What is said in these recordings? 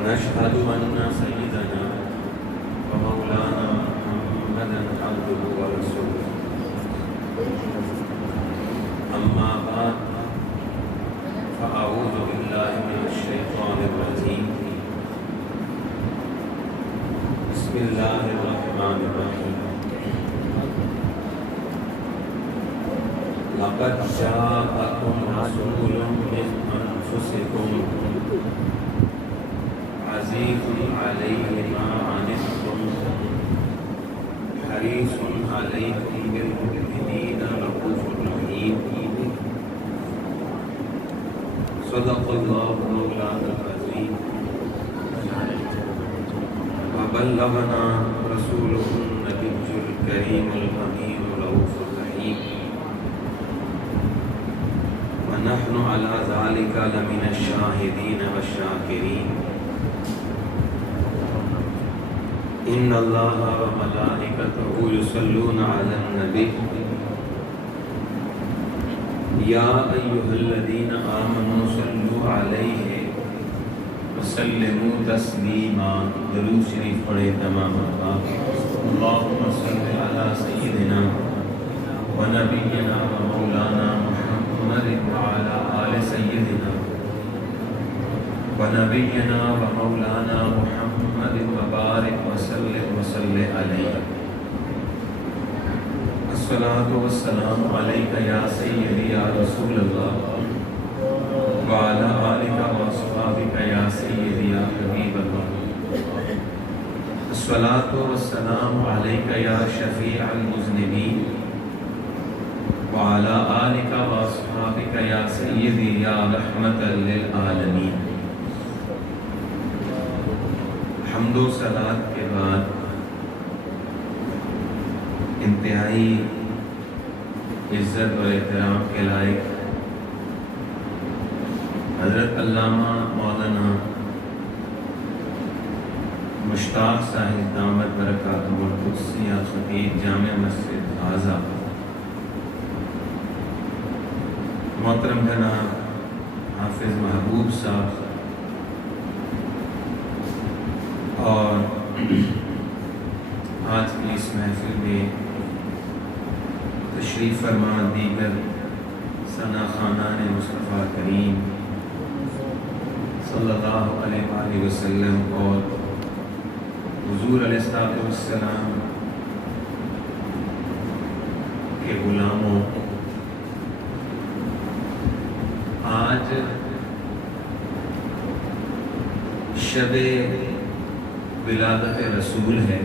ونشهد أن سيدنا ومولانا محمدا عبده ورسوله أما بعد فأعوذ بالله من الشيطان الرجيم بسم الله الرحمن الرحيم لقد جاءكم رسول من أنفسكم عزيز عليه ما عنتم حريص عليكم بالمؤمنين رؤوف رحيم صدق الله مولانا العظيم وبلغنا رسوله النبي الكريم الأمين رؤوف رحيم ونحن على ذلك لمن الشاهدين والشاكرين إن الله وملائكته يصلون على النبي يا أيها الذين آمنوا صلوا عليه وسلموا تسليما درود شریف پڑھے تمام اللهم صل على سيدنا ونبينا ومولانا محمد وعلى آل سيدنا ونبينا ومولانا محمد وبارك وسلم عليه الصلاة والسلام عليك يا سيدي يا رسول الله وعلى آلك وأصحابك يا سيدي يا حبيب الله الصلاة والسلام عليك يا شفيع المذنبين وعلى آلك وأصحابك يا سيدي يا رحمة للعالمين حمد و صلات کے بعد انتہائی عزت و احترام کے لائق حضرت علامہ مولانا مشتاق صاحب دامت برکاتہ القدسیہ خطیب جامع مسجد اعظم محترم جناب حافظ محبوب صاحب اور آج کی اس محفل میں تشریف فرما دیگر ثنا خانان مصطفیٰ کریم صلی اللہ علیہ وآلہ وسلم اور حضور علیہ السلام کے غلاموں، آج شب ولادت رسول ہے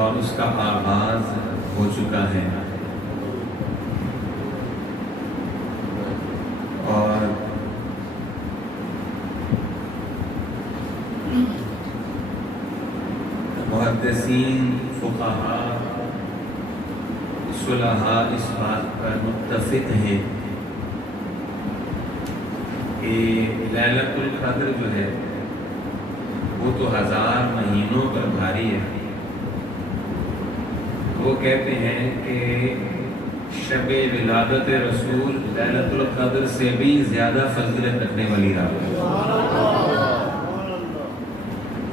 اور اس کا آغاز ہو چکا ہے، اور محدثین فقہاء صلحاء اس بات پر متفق ہیں کہ لیلۃ القدر جو ہے وہ تو 1000 مہینوں پر بھاری ہے۔ وہ کہتے ہیں کہ شب ولادت رسول لیلۃ القدر سے بھی زیادہ فضیلت رکھنے والی رات ہے۔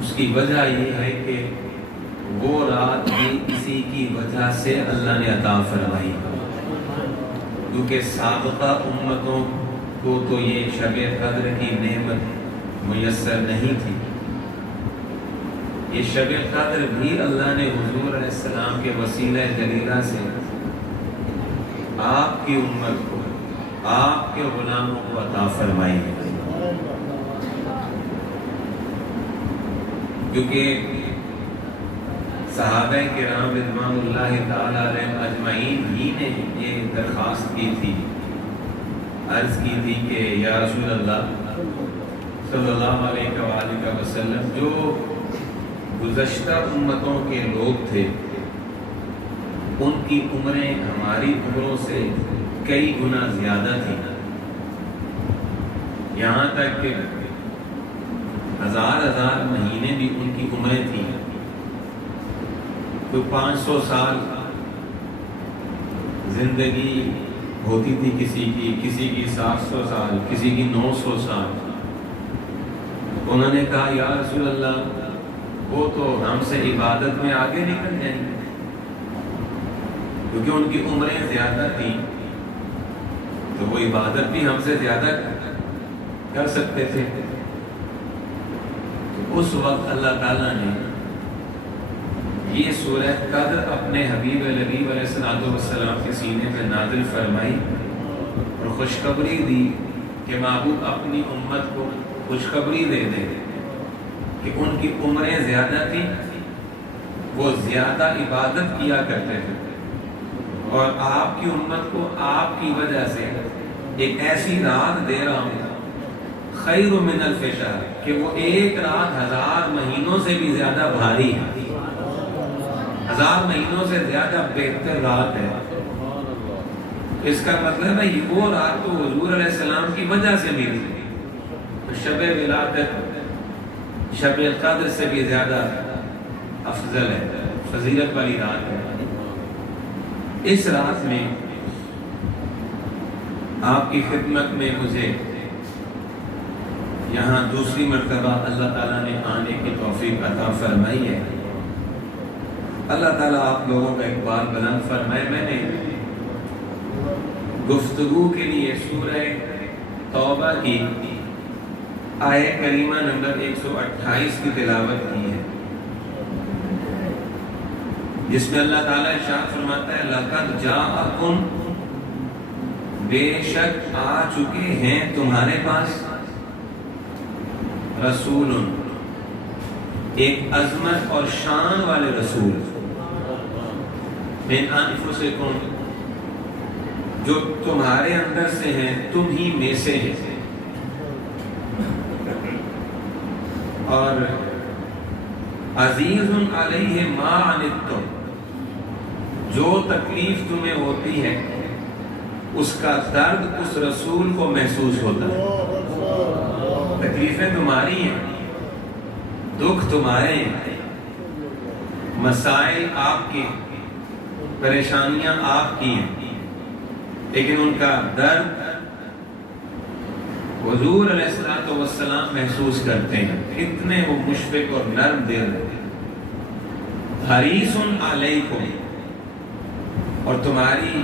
اس کی وجہ یہ ہے کہ وہ رات بھی اسی کی وجہ سے اللہ نے عطا فرمائی، کیونکہ سابقہ امتوں کو تو یہ شب قدر کی نعمت میسر نہیں تھی۔ یہ شب قدر بھی اللہ نے حضور علیہ السلام کے وسیلہ جلیلہ سے آپ کی امت کو، آپ کے غلاموں کو عطا فرمائی ہے، کیونکہ صحابہ کرام رضوان اللہ تعالی علیہم اجمعین ہی نے یہ درخواست کی تھی، عرض کی تھی کہ یا رسول اللہ صلی اللہ علیہ وآلہ وسلم، جو گزشتہ امتوں کے لوگ تھے ان کی عمریں ہماری عمروں سے کئی گنا زیادہ تھیں، یہاں تک کہ 1000 مہینے بھی ان کی عمریں تھیں، تو 500 سال زندگی ہوتی تھی کسی کی 700 سال، کسی کی 900 سال، انہوں نے کہا یا رسول اللہ وہ تو ہم سے عبادت میں آگے نکل جائیں گے، کیونکہ ان کی عمریں زیادہ تھیں تو وہ عبادت بھی ہم سے زیادہ کر سکتے تھے۔ تو اس وقت اللہ تعالیٰ نے یہ سورہ قدر اپنے حبیب لبیب علیہ السلام کے سینے میں نازل فرمائی اور خوشخبری دی کہ محبوب اپنی امت کو خوشخبری دے دے کہ ان کی عمریں زیادہ تھیں، وہ زیادہ عبادت کیا کرتے تھے، اور آپ کی امت کو آپ کی وجہ سے ایک ایسی رات دے رہا ہوں خیر من الف شہر کہ وہ ایک رات 1000 مہینوں سے بھی زیادہ بھاری ہے، 1000 مہینوں سے زیادہ بہتر رات ہے۔ اس کا مطلب ہے وہ رات تو حضور علیہ السلام کی وجہ سے ملی، شب ولادت شب قدر سے بھی زیادہ افضل ہے، فضیلت والی رات ہے۔ اس رات میں آپ کی خدمت میں مجھے یہاں دوسری مرتبہ اللہ تعالیٰ نے آنے کی توفیق عطا فرمائی ہے۔ اللہ تعالیٰ آپ لوگوں کا اقبال بلند فرمائے۔ میں نے گفتگو کے لیے سورہ توبہ کی آیہ کریمہ نمبر 128 کی تلاوت کی ہے، جس میں اللہ تعالیٰ ارشاد فرماتا ہے لَقَدْ جَاءَكُمْ، بے شک آ چکے ہیں تمہارے پاس، رسول، ایک عظمت اور شان والے رسول، من انفسکم، جو تمہارے اندر سے ہیں، تم ہی میں سے ہیں، اور عزیز علیہ ما عنتم، جو تکلیف تمہیں ہوتی ہے اس کا درد اس رسول کو محسوس ہوتا ہے۔ تکلیفیں تمہاری ہیں، دکھ تمہارے ہیں، مسائل آپ کی، پریشانیاں آپ کی ہیں، لیکن ان کا درد حضور علیہ السلام محسوس کرتے ہیں۔ اتنے وہ مشفق اور نرم دل، حریص علیکم، اور تمہاری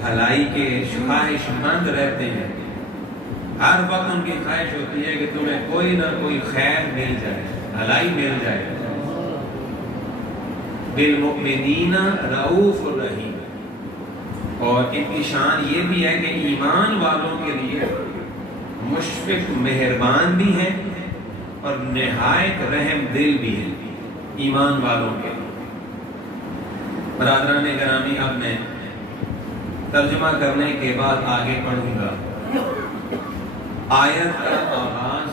بھلائی کے خواہش مند رہتے ہیں۔ ہر وقت ان کی خواہش ہوتی ہے کہ تمہیں کوئی نہ کوئی خیر مل جائے، بھلائی مل جائے۔ بالمؤمنین رؤوف الرحیم، اور ان کی شان یہ بھی ہے کہ ایمان والوں کے لیے مشفق مہربان بھی ہیں اور نہایت رحم دل بھی ہیں ایمان والوں کے۔ برادران گرامی، اب میں ترجمہ کرنے کے بعد آگے پڑھوں گا۔ آیت کا آغاز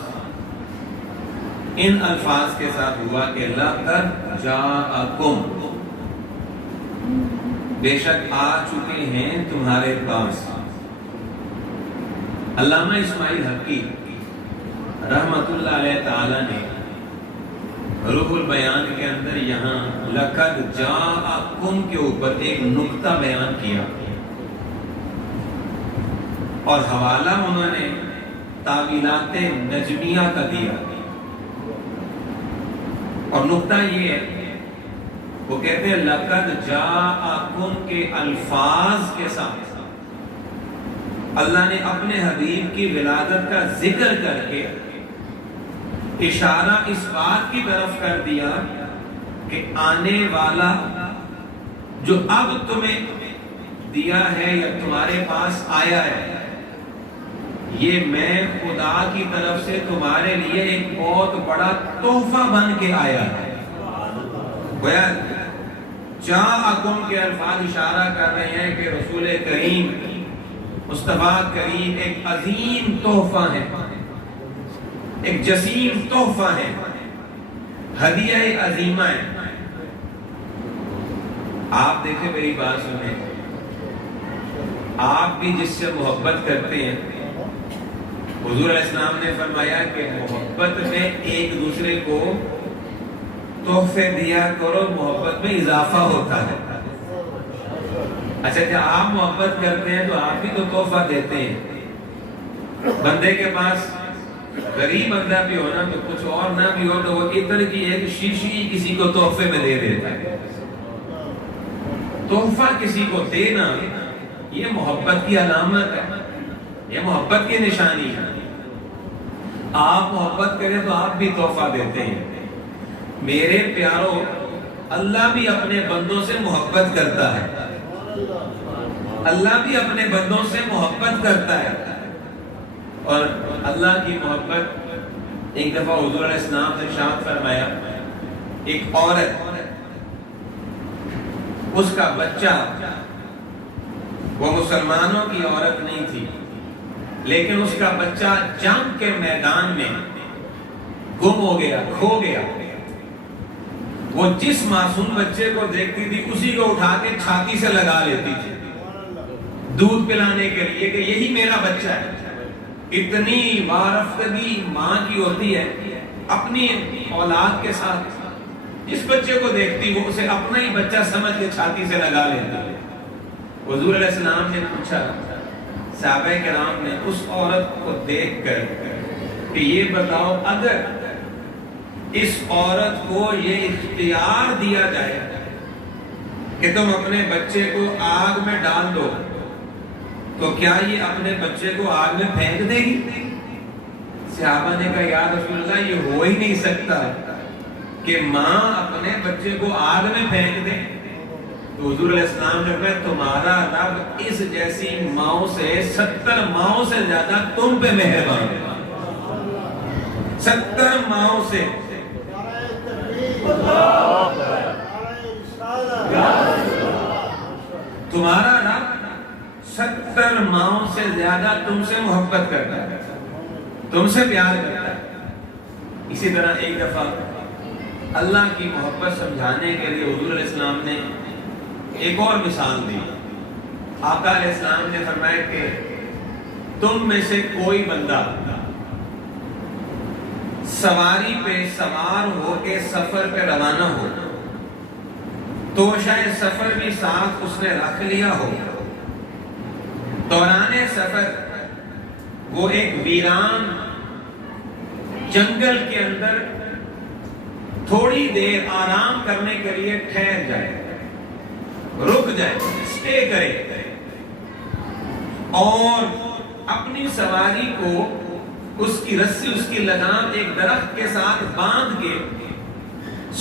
ان الفاظ کے ساتھ ہوا کہ لَقَدْ جَاءَكُمْ، بے شک آ چکے ہیں تمہارے پاس۔ علامہ اسماعیل حقی رحمت اللہ علیہ تعالی نے روح البیان کے اندر یہاں لَقَدْ جَاءَكُمْ کے اوپر ایک نقطہ بیان کیا، اور حوالہ انہوں نے تعویلات نجمیہ کا دیا، اور نقطہ یہ ہے، وہ کہتے ہیں لَقَدْ جَاءَكُمْ کے الفاظ کے ساتھ اللہ نے اپنے حبیب کی ولادت کا ذکر کر کے اشارہ اس بات کی طرف کر دیا کہ آنے والا جو اب تمہیں دیا ہے یا تمہارے پاس آیا ہے، یہ میں خدا کی طرف سے تمہارے لیے ایک بہت بڑا تحفہ بن کے آیا ہے۔ گویا جاءکم کے الفاظ اشارہ کر رہے ہیں کہ رسول کریم مصطفیٰ کریم ایک عظیم تحفہ ہے، ایک جسیم تحفہ ہے، ہدیہ عظیمہ ہے۔ آپ دیکھیں، میری بات سنیں، آپ بھی جس سے محبت کرتے ہیں، حضور علیہ السلام نے فرمایا کہ محبت میں ایک دوسرے کو تحفے دیا کرو، محبت میں اضافہ ہوتا ہے۔ اچھا، جب آپ محبت کرتے ہیں تو آپ بھی تو تحفہ دیتے ہیں۔ بندے کے پاس غریب بندہ بھی ہونا تو کچھ اور نہ بھی ہو تو وہ عطر کی ایک شیشی کسی کو تحفے میں دے دیتا ہے. تحفہ کسی کو دینا یہ محبت کی علامت ہے, یہ محبت کی نشانی ہے. آپ محبت کریں تو آپ بھی تحفہ دیتے ہیں. میرے پیاروں, اللہ بھی اپنے بندوں سے محبت کرتا ہے, اللہ بھی اپنے بندوں سے محبت کرتا ہے. اور اللہ کی محبت ایک دفعہ حضور علیہ السلام نے ارشاد فرمایا, ایک عورت, اس کا بچہ, وہ مسلمانوں کی عورت نہیں تھی لیکن اس کا بچہ جنگ کے میدان میں گم ہو گیا, کھو گیا. وہ جس معصوم بچے کو دیکھتی تھی اسی کو اٹھا کے چھاتی سے لگا لیتی تھی دودھ پلانے کے لیے کہ یہی میرا بچہ ہے. اتنی وارفتگی ماں کی ہوتی ہے اپنی اولاد کے ساتھ, جس بچے کو دیکھتی وہ اسے اپنا ہی بچہ سمجھ کے چھاتی سے لگا لیتی. حضور علیہ السلام نے پوچھا, صحابہ کرام نے اس عورت کو دیکھ کر کہ یہ بتاؤ اگر اس عورت کو یہ اختیار دیا جائے کہ تم اپنے بچے کو آگ میں ڈال دو تو کیا یہ اپنے بچے کو آگ میں پھینک دے گی؟ صحابہ نے کہا یا رسول اللہ یہ ہو ہی نہیں سکتا کہ ماں اپنے بچے کو آگ میں پھینک دے. تو حضور علیہ السلام نے کہا تمہارا رب اس جیسی ماؤں سے 70 ماؤں سے زیادہ تم پہ مہربان ہے. 70 ماؤں سے. تمہارا رب 70 ماؤں سے زیادہ تم سے محبت کرتا ہے, تم سے پیار کرتا ہے. اسی طرح ایک دفعہ اللہ کی محبت سمجھانے کے لیے حضور علیہ السلام نے ایک اور مثال دی. آقا علیہ السلام نے فرمایا کہ تم میں سے کوئی بندہ سواری پہ سوار ہو کے سفر پہ روانہ ہو تو شاید سفر بھی ساتھ اس نے رکھ لیا ہو. دوران سفر وہ ایک ویران جنگل کے اندر تھوڑی دیر آرام کرنے کے لیے ٹھہر جائے, رک جائے, اسٹے کرے اور اپنی سواری کو اس کی رسی, اس کی لگام ایک درخت کے ساتھ باندھ کے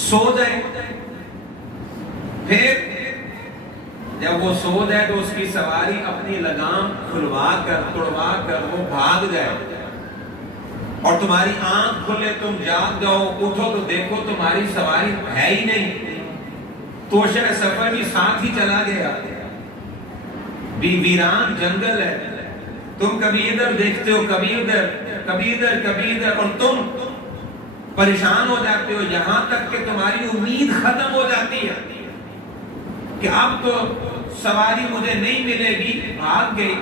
سو جائے. پھر جب وہ سو جائے تو اس کی سواری اپنی لگام کھلوا کر توڑوا کر وہ بھاگ جائے اور تمہاری آنکھ کھلے, تم جاگ جاؤ, اٹھو تو دیکھو تمہاری سواری ہے ہی نہیں, تو شاید سفر بھی ساتھ ہی چلا گیا. ویران جنگل ہے, تم کبھی ادھر دیکھتے ہو, کبھی ادھر, کبھی ادھر, کبھی ادھر, اور تم پریشان ہو جاتے ہو یہاں تک کہ تمہاری امید ختم ہو جاتی ہے کہ اب تو سواری مجھے نہیں ملے گی, بھاگ گئی.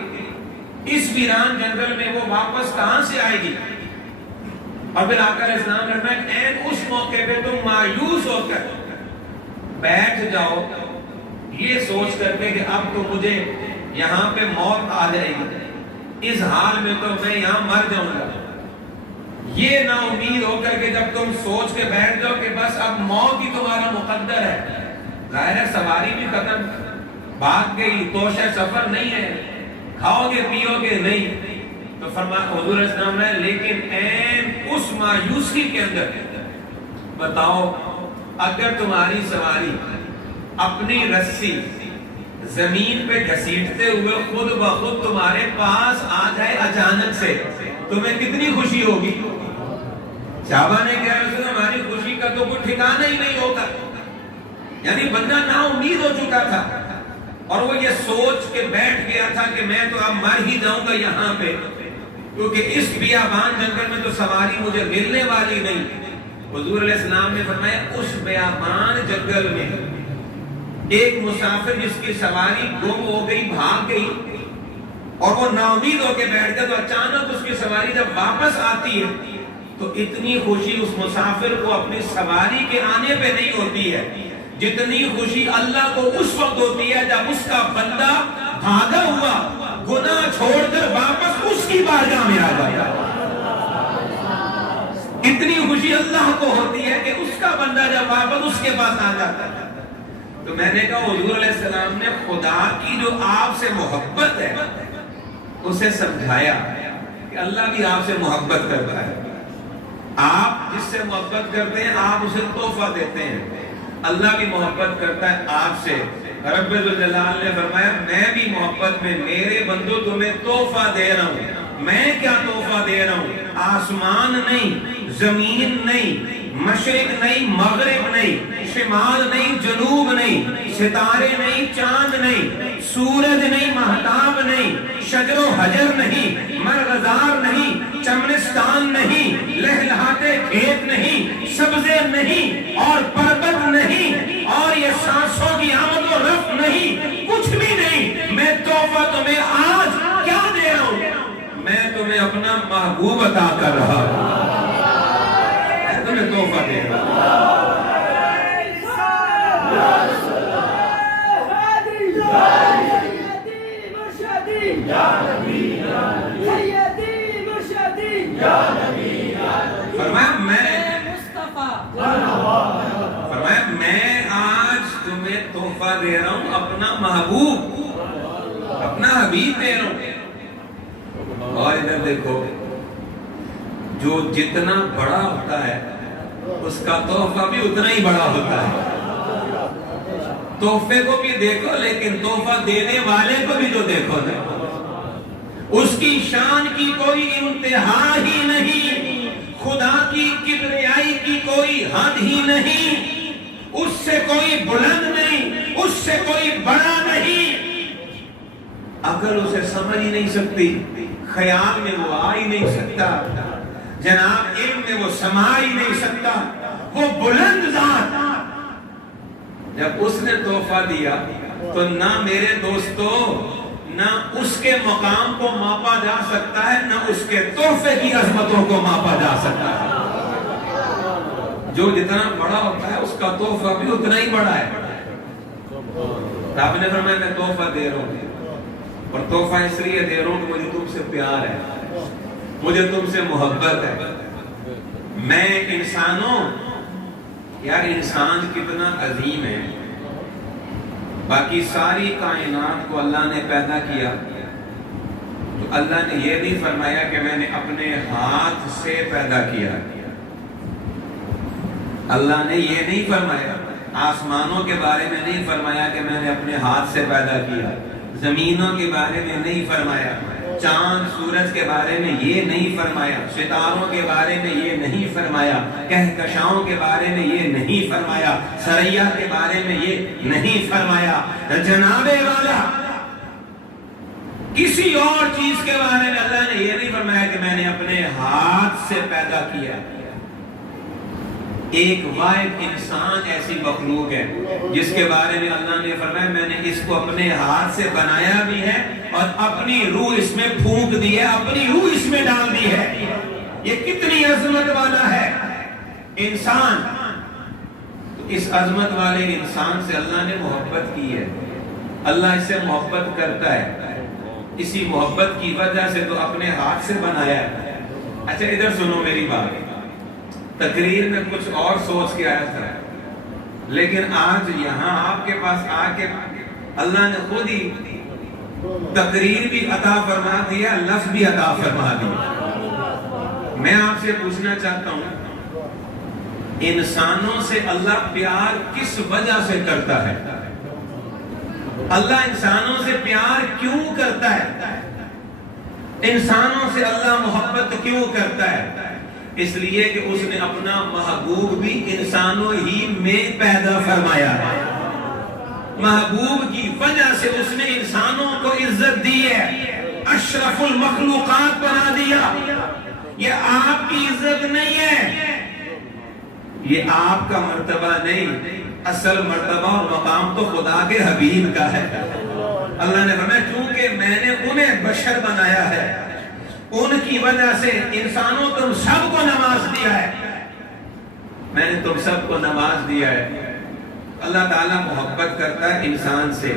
اس ویران جنگل میں وہ واپس کہاں سے آئے گی؟ اور پھر آقا علیہ السلام نے فرمایا این اس موقع پہ تم مایوس ہو کر بیٹھ جاؤ یہ سوچ کر کے کہ اب تو مجھے یہاں پہ موت آ جائے گی, اس حال میں تو میں یہاں مر جاؤں گا. یہ نا امید ہو کر کے جب تم سوچ کے بیٹھ جاؤ کہ بس اب موت ہی تمہارا مقدر ہے, ظاہر ہے سواری بھی ختم, بھاگ گئی, توشہ سفر نہیں ہے, کھاؤ گے پیو گے نہیں. تو فرمایا حضور علیہ السلام نے لیکن این اس مایوسی کے اندر بتاؤ اگر تمہاری سواری اپنی رسی زمین پہ گھسیٹتے ہوئے خود بخود تمہارے پاس آ جائے اچانک سے, تمہیں کتنی خوشی ہوگی؟ صحابہ نے کہا رسول اللہ ہماری خوشی کا تو کوئی ٹھکانہ ہی نہیں ہوتا. یعنی بندہ نا امید ہو چکا تھا اور وہ یہ سوچ کے بیٹھ گیا تھا کہ میں تو اب مر ہی جاؤں گا یہاں پہ, کیونکہ اس بیابان جنگل میں تو سواری مجھے ملنے والی نہیں. حضور علیہ السلام نے فرمایا اس بیابان جنگل میں ایک مسافر جس کی سواری گم ہو گئی, بھاگ گئی اور وہ نا امید ہو کے بیٹھ گیا, تو اچانک اس کی سواری جب واپس آتی ہے تو اتنی خوشی اس مسافر کو اپنی سواری کے آنے پہ نہیں ہوتی ہے جتنی خوشی اللہ کو اس وقت ہوتی ہے جب اس کا بندہ بھاگا ہوا گناہ چھوڑ کر واپس اس کی بارگاہ میں آ جاتا ہے. اللہ کو ہوتی ہے کہ اس کا بندہ جب واپس اس کے پاس آ جاتا ہے. تو میں نے کہا حضور علیہ السلام نے خدا کی جو آپ سے محبت ہے اسے سمجھایا کہ اللہ بھی آپ سے محبت کرتا ہے. آپ جس سے محبت کرتے ہیں آپ اسے تحفہ دیتے ہیں. اللہ بھی محبت کرتا ہے آپ سے. رب الجلال نے فرمایا میں بھی محبت میں میرے بندو تمہیں تحفہ دے رہا ہوں. میں کیا تحفہ دے رہا ہوں؟ آسمان نہیں، زمین نہیں، مشرق نہیں، مغرب نہیں، شمال نہیں، جنوب نہیں، ستارے نہیں، چاند نہیں، سورج نہیں، مہتاب نہیں، شجر و حجر نہیں، مرغزار نہیں، چمنستان نہیں، لہلہاتے کھیت نہیں، سبزے نہیں، اور پربت نہیں، اور یہ سانسوں کی آمد و رفت نہیں، کچھ بھی نہیں. میں تحفہ تمہیں آج کیا دے رہا ہوں؟ میں تمہیں اپنا محبوب عطا کر رہا ہوں. میں تمہیں تحفہ دے رہا ہوں. فرمایا میں آج تمہیں تحفہ دے رہا ہوں، اپنا محبوب، اپنا حبیب دے رہا ہوں. اور ادھر دیکھو، جو جتنا بڑا ہوتا ہے اس کا تحفہ بھی اتنا ہی بڑا ہوتا ہے. تحفے کو بھی دیکھو لیکن تحفہ دینے والے کو بھی تو دیکھو نا. اس کی شان کی کوئی انتہا ہی نہیں، خدا کی کبریائی کی کوئی حد ہی نہیں. اس سے کوئی بلند نہیں، اس سے کوئی بڑا نہیں. عقل اسے سمجھ ہی نہیں سکتی، خیال میں وہ آ ہی نہیں سکتا، جناب علم میں وہ سما ہی نہیں سکتا. وہ بلند ذات جب اس نے تحفہ دیا تو نہ میرے دوستو نہ اس کے مقام کو ماپا جا سکتا ہے، نہ اس کے تحفے کی عظمتوں کو ماپا جا سکتا ہے. جو جتنا بڑا ہوتا ہے اس کا تحفہ بھی اتنا ہی بڑا ہے. آپ نے فرمایا میں تحفہ دے رہا ہوں، اور تحفہ اس لیے دے رہا ہوں کہ مجھے تم سے پیار ہے، مجھے تم سے محبت ہے. میں انسانوں، یار انسان کتنا عظیم ہے. باقی ساری کائنات کو اللہ نے پیدا کیا تو اللہ نے یہ نہیں فرمایا کہ میں نے اپنے ہاتھ سے پیدا کیا. اللہ نے یہ نہیں فرمایا. آسمانوں کے بارے میں نہیں فرمایا کہ میں نے اپنے ہاتھ سے پیدا کیا. زمینوں کے بارے میں نہیں فرمایا. چاند سورج کے بارے میں یہ نہیں فرمایا. ستاروں کے بارے میں یہ نہیں فرمایا. کہکشاؤں کے بارے میں یہ نہیں فرمایا. سریا کے بارے میں یہ نہیں فرمایا. جناب والا کسی اور چیز کے بارے میں اللہ نے یہ نہیں فرمایا کہ میں نے اپنے ہاتھ سے پیدا کیا. ایک واحد انسان ایسی مخلوق ہے جس کے بارے میں اللہ نے فرمایا میں نے اس کو اپنے ہاتھ سے بنایا بھی ہے اور اپنی روح اس میں پھونک دی ہے، اپنی روح اس میں ڈال دی ہے. یہ کتنی عظمت والا ہے انسان. تو اس عظمت والے انسان سے اللہ نے محبت کی ہے. اللہ اس سے محبت کرتا ہے. اسی محبت کی وجہ سے تو اپنے ہاتھ سے بنایا ہے. اچھا ادھر سنو میری بات. تقریر میں کچھ اور سوچ کے آیا تھا، لیکن آج یہاں آپ کے پاس آ کے اللہ نے خود ہی تقریر بھی عطا فرما دیا، لفظ بھی عطا فرما دیا. میں آپ سے پوچھنا چاہتا ہوں انسانوں سے اللہ پیار کس وجہ سے کرتا ہے؟ اللہ انسانوں سے پیار کیوں کرتا ہے؟ انسانوں سے اللہ محبت کیوں کرتا ہے؟ اس لیے کہ اس نے اپنا محبوب بھی انسانوں ہی میں پیدا فرمایا ہے. محبوب کی وجہ سے اس نے انسانوں کو عزت دی ہے، اشرف المخلوقات بنا دیا. یہ آپ کی عزت نہیں ہے، یہ آپ کا مرتبہ نہیں. اصل مرتبہ اور مقام تو خدا کے حبیب کا ہے. اللہ نے فرمایا چونکہ میں نے انہیں بشر بنایا ہے، ان کی وجہ سے انسانوں تم سب کو نواز دیا ہے. میں نے تم سب کو نواز دیا ہے. اللہ تعالیٰ محبت کرتا ہے انسان سے.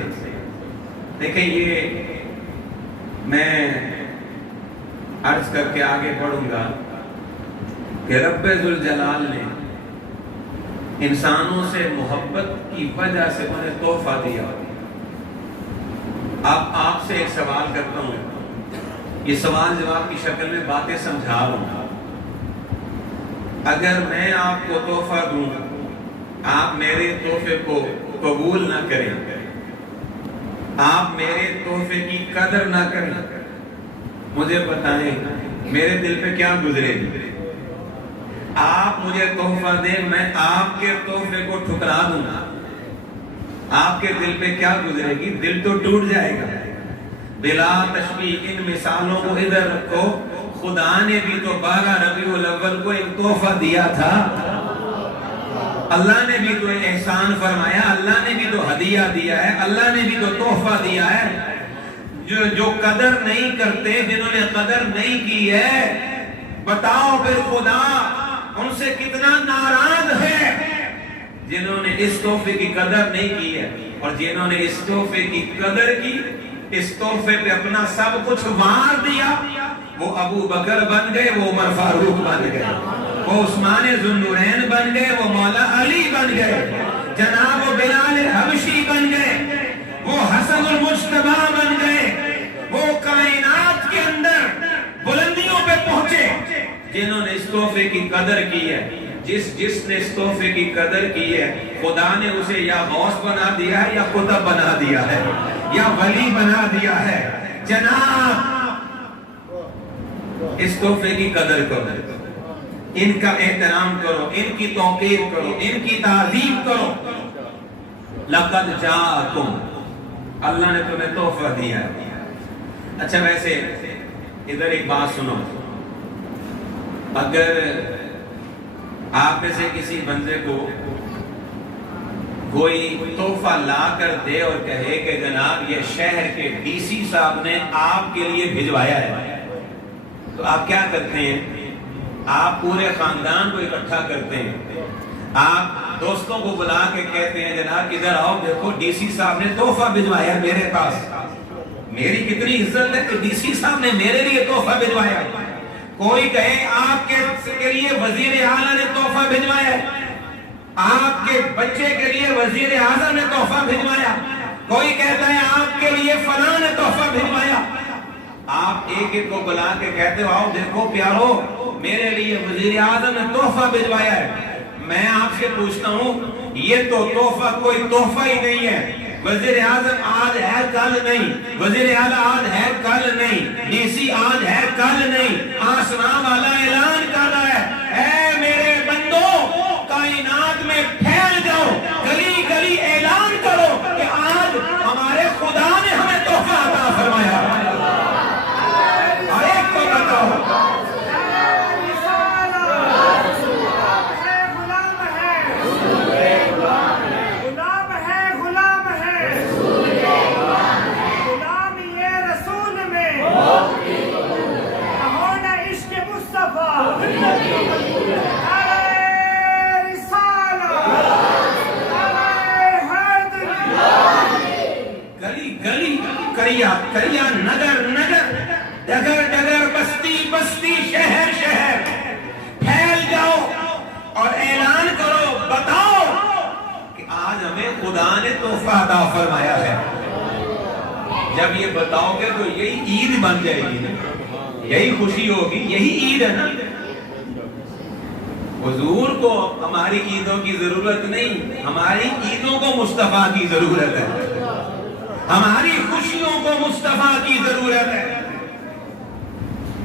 دیکھیں یہ میں عرض کر کے آگے بڑھوں گا. کہ رب ذوالجلال نے انسانوں سے محبت کی وجہ سے انہیں تحفہ دیا۔ اب آپ سے ایک سوال کرتا ہوں، یہ سوال جواب کی شکل میں باتیں سمجھا رہا ہوں۔ اگر میں آپ کو تحفہ دوں، آپ میرے تحفے کو قبول نہ کریں، آپ میرے تحفے کی قدر نہ کریں، مجھے بتائیں میرے دل پہ کیا گزرے گی؟ آپ مجھے تحفہ دیں، میں آپ کے تحفے کو ٹھکرا دوں، آپ کے دل پہ کیا گزرے گی؟ دل تو ٹوٹ جائے گا۔ بلا تشبیہ ان مثالوں کو ادھر رکھو، خدا نے بھی تو 12 ربیع الاول کو ایک تحفہ دیا تھا، اللہ نے بھی تو احسان فرمایا، اللہ نے بھی تو ہدیہ دیا ہے، اللہ نے بھی تو تحفہ دیا ہے۔ جو قدر نہیں کرتے، جنہوں نے قدر نہیں کی ہے، بتاؤ پھر خدا ان سے کتنا ناراض ہے، جنہوں نے اس تحفے کی قدر نہیں کی ہے۔ اور جنہوں نے اس تحفے کی قدر کی، اس تحفے پہ اپنا سب کچھ وار دیا، وہ ابو بکر بن گئے، وہ عمر فاروق بن گئے، وہ عثمان ذو النورین بن گئے، وہ مولا علی بن گئے، جناب وہ بلال حبشی بن گئے، وہ حسن المجتبی بن گئے، وہ کائنات کے اندر بلندیوں پہ پہنچے جنہوں نے اس تحفے کی قدر کی ہے۔ جس نے اس تحفے کی قدر کی ہے، خدا نے اسے یا غوث بنا دیا ہے، یا قطب بنا دیا ہے، یا ولی بنا دیا ہے۔ جناب اس تحفے کی قدر کرو، ان کا احترام کرو، ان کی توقیر کرو، ان کی تعظیم کرو۔ لقد جاءکم، اللہ نے تمہیں تحفہ دیا ہے۔ اچھا ویسے ادھر ایک بات سنو، اگر آپ میں سے کسی بندے کو کوئی تحفہ لا کر دے اور کہے کہ جناب یہ شہر کے ڈی سی صاحب نے آپ کے لیے بھجوایا ہے، تو آپ کیا کرتے ہیں؟ آپ پورے خاندان کو اکٹھا کرتے ہیں، آپ دوستوں کو بلا کے کہتے ہیں جناب ادھر آؤ، دیکھو ڈی سی صاحب نے تحفہ بھجوایا میرے پاس، میری کتنی عزت ہے کہ ڈی سی صاحب نے میرے لیے تحفہ بھجوایا۔ کوئی کہے آپ کے لیے وزیر اعلیٰ نے تحفہ بھجوایا، آپ کے بچے کے لیے وزیر اعظم نے تحفہ بھجوایا، کوئی کہتا ہے آپ کے لیے فلاں نے تحفہ بھجوایا۔ آپ ایک ایک کو بلا کے کہتے ہو آؤ دیکھو پیارو میرے لیے وزیر اعظم نے تحفہ بھجوایا ہے۔ میں آپ سے پوچھتا ہوں یہ تو تحفہ کوئی تحفہ ہی نہیں ہے۔ وزیر اعظم آج ہے کل نہیں، وزیر اعلیٰ آج ہے کل نہیں، ڈی سی آج ہے کل نہیں، آسمان والا اعلان کر رہا ہے اے میرے بندو کائنات میں پھیل جاؤ، گلی گلی اعلان کرو کہ آج ہمارے خدا نے ہمیں تحفہ عطا فرمایا۔ اور ایک کو بتاؤ کریا نگر نگر، ڈگر ڈگر، بستی بستی، شہر شہر پھیل جاؤ اور اعلان کرو، بتاؤ کہ آج ہمیں خدا نے تحفہ عطا فرمایا ہے۔ جب یہ بتاؤ گے تو یہی عید بن جائے گی، یہی خوشی ہوگی، یہی عید ہے نا۔ حضور کو ہماری عیدوں کی ضرورت نہیں، ہماری عیدوں کو مصطفیٰ کی ضرورت ہے، ہماری خوشیوں کو مصطفیٰ کی ضرورت ہے۔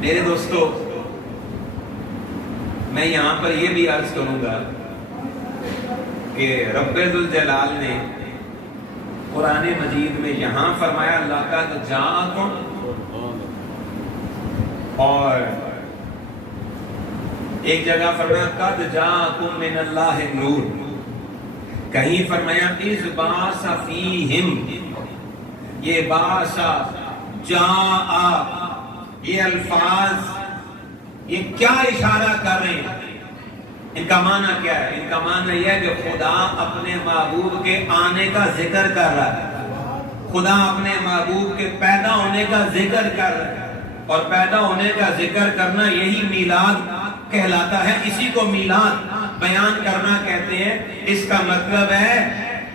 میرے دوستو میں یہاں پر یہ بھی عرض کروں گا کہ رب ذوالجلال نے قرآن مجید میں یہاں فرمایا لقد جاءکم، اور ایک جگہ فرمایا قد جاءکم من اللہ نور، کہیں فرمایا اذ بعث فیہم، یہ باسا جاء، یہ الفاظ یہ کیا اشارہ کر رہے ہیں؟ ان کا معنی کیا ہے؟ ان کا معنی یہ ہے کہ خدا اپنے محبوب کے آنے کا ذکر کر رہا ہے، خدا اپنے محبوب کے پیدا ہونے کا ذکر کر رہا ہے، اور پیدا ہونے کا ذکر کرنا یہی میلاد کہلاتا ہے، اسی کو میلاد بیان کرنا کہتے ہیں۔ اس کا مطلب ہے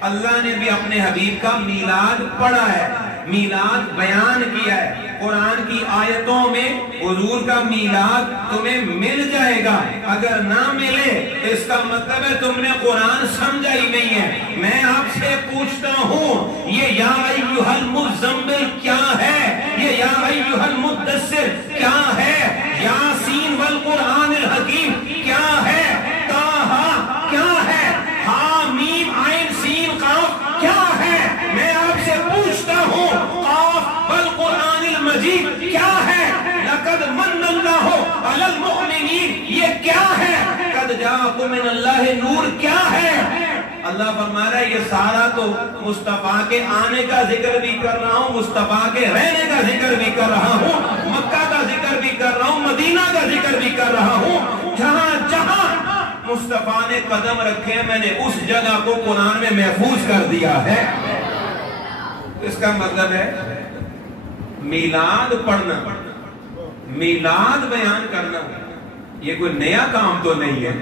اللہ نے بھی اپنے حبیب کا میلاد پڑھا ہے، میلاد بیان کیا ہے۔ قرآن کی آیتوں میں حضور کا میلاد تمہیں مل جائے گا، اگر نہ ملے اس کا مطلب ہے تم نے قرآن سمجھا ہی نہیں ہے۔ میں آپ سے پوچھتا ہوں یہ یا ایھا المزمل کیا ہے، یہ یا ایھا المدثر کیا ہے، یاسین والقرآن الحکیم کیا ہے، طٰہٰ کیا ہے، حامیم عین سین قاف کیا ہے؟ میں آپ سے پوچھتا ہوں قاف والقرآن المجید کیا ہے؟ لقد من اللہ علی المؤمنین یہ کیا ہے؟ قد جاءکم من اللہ نور کیا ہے؟ اللہ فرما رہا ہے یہ سارا تو مصطفیٰ کے آنے کا ذکر بھی کر رہا ہوں، مصطفیٰ کے رہنے کا ذکر بھی کر رہا ہوں، مکہ کا ذکر بھی کر رہا ہوں، مدینہ کا ذکر بھی کر رہا ہوں۔ جہاں جہاں مصطفیٰ نے قدم رکھے میں نے اس جگہ کو قرآن میں محفوظ کر دیا ہے۔ اس کا مطلب ہے میلاد پڑھنا، میلاد بیان کرنا یہ کوئی نیا کام تو نہیں ہے،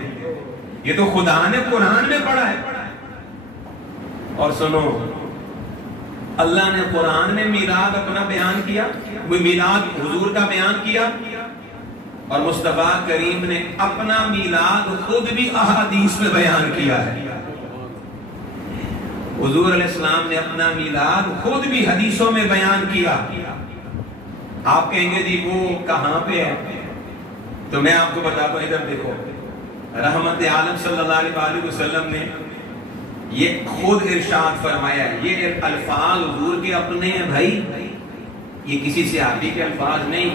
یہ تو خدا نے قرآن میں پڑھا ہے۔ اور سنو اللہ نے قرآن میں میلاد اپنا بیان کیا، میلاد حضور کا بیان کیا، اور مصطفیٰ کریم نے اپنا میلاد خود بھی احادیث میں بیان کیا ہے۔ حضور علیہ السلام نے اپنا میلاد خود بھی حدیثوں میں بیان کیا۔ آپ کہیں گے جی وہ کہاں پہ ہے؟ تو میں آپ کو بتاتا ہوں، ادھر دیکھو، رحمت عالم صلی اللہ علیہ وآلہ وسلم نے یہ خود ارشاد فرمایا ہے، یہ الفاظ حضور کے اپنے ہیں بھائی، یہ کسی صحابی کے الفاظ نہیں۔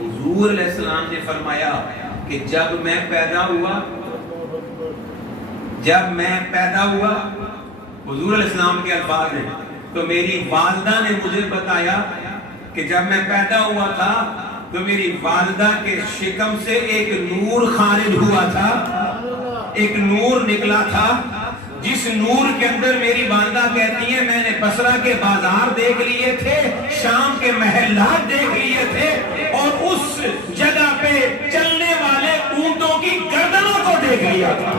حضور علیہ السلام نے فرمایا کہ جب میں پیدا ہوا حضور علیہ السلام کے الفاظ ہیں، تو میری والدہ نے مجھے بتایا کہ جب میں پیدا ہوا تھا تو میری والدہ کے شکم سے ایک نور خارج ہوا تھا، ایک نور نکلا تھا، جس نور کے اندر میری والدہ کہتی ہیں میں نے بصرہ کے بازار دیکھ لیے تھے، شام کے محلات دیکھ لیے تھے، اور اس جگہ پہ چلنے والے اونٹوں کی گردنوں کو دیکھ لیا تھا۔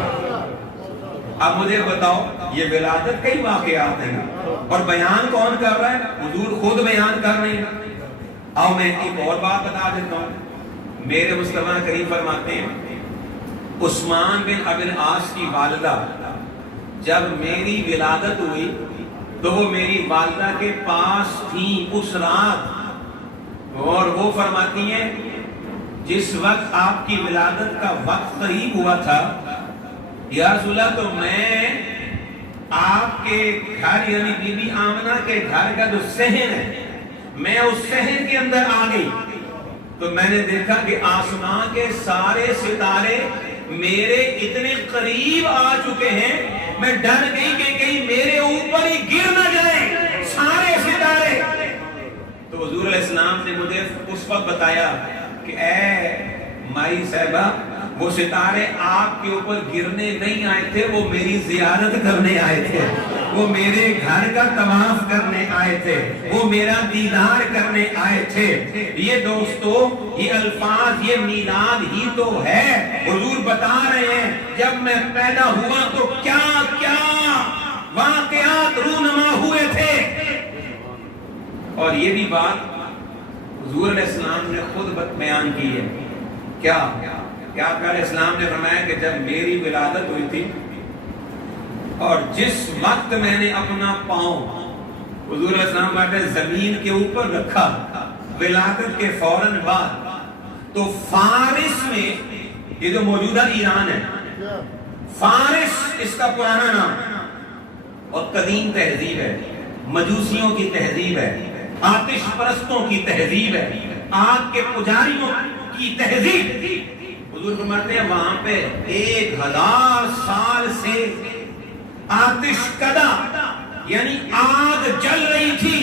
اب مجھے بتاؤ یہ ولادت کئی واقعات ہیں اور بیان کون کر رہا ہے؟ حضور خود بیان کر رہے ہیں۔ آؤ میں ایک اور بات بتا دیتا ہوں، میرے مصطفیٰ کریم فرماتے ہیں عثمان بن ابی العاص کی والدہ جب میری ولادت ہوئی تو وہ میری والدہ کے پاس تھیں اس رات، اور وہ فرماتی ہیں جس وقت آپ کی ولادت کا وقت قریب ہوا تھا یا رسول اللہ، تو میں آپ کے گھر یعنی بی بی آمنہ کے گھر کا جو صحن ہے میں اس صحن کے اندر آ گئی، تو میں نے دیکھا کہ آسمان کے سارے ستارے میرے اتنے قریب آ چکے ہیں، میں ڈر گئی کہ کہیں میرے اوپر ہی گر نہ جائیں سارے ستارے۔ تو حضور علیہ السلام نے مجھے اس وقت بتایا کہ اے مائی صاحبہ وہ ستارے آپ کے اوپر گرنے نہیں آئے تھے، وہ میری زیارت کرنے آئے تھے، وہ میرے گھر کا طواف کرنے آئے تھے، وہ میرا دیدار کرنے آئے تھے۔ یہ دوستو یہ الفاظ یہ میلاد ہی تو ہے۔ حضور بتا رہے ہیں جب میں پیدا ہوا تو کیا کیا واقعات رونما ہوئے تھے، اور یہ بھی بات حضور علیہ السلام نے خود بیان کی ہے۔ کیا آپ علیہ السلام نے فرمایا کہ جب میری ولادت ہوئی تھی اور جس وقت میں نے اپنا پاؤں حضور علیہ السلام کہتے ہیں زمین کے اوپر رکھا ولادت کے فوراً بعد، تو فارس میں، یہ جو موجودہ ایران ہے، فارس اس کا پرانا نام اور قدیم تہذیب ہے، مجوسیوں کی تہذیب ہے، آتش پرستوں کی تہذیب ہے، آگ کے پجاریوں کی تہذیب۔ حضور فرماتے ہیں وہاں پہ 1000 سال سے آتش کدا یعنی آگ جل رہی تھی،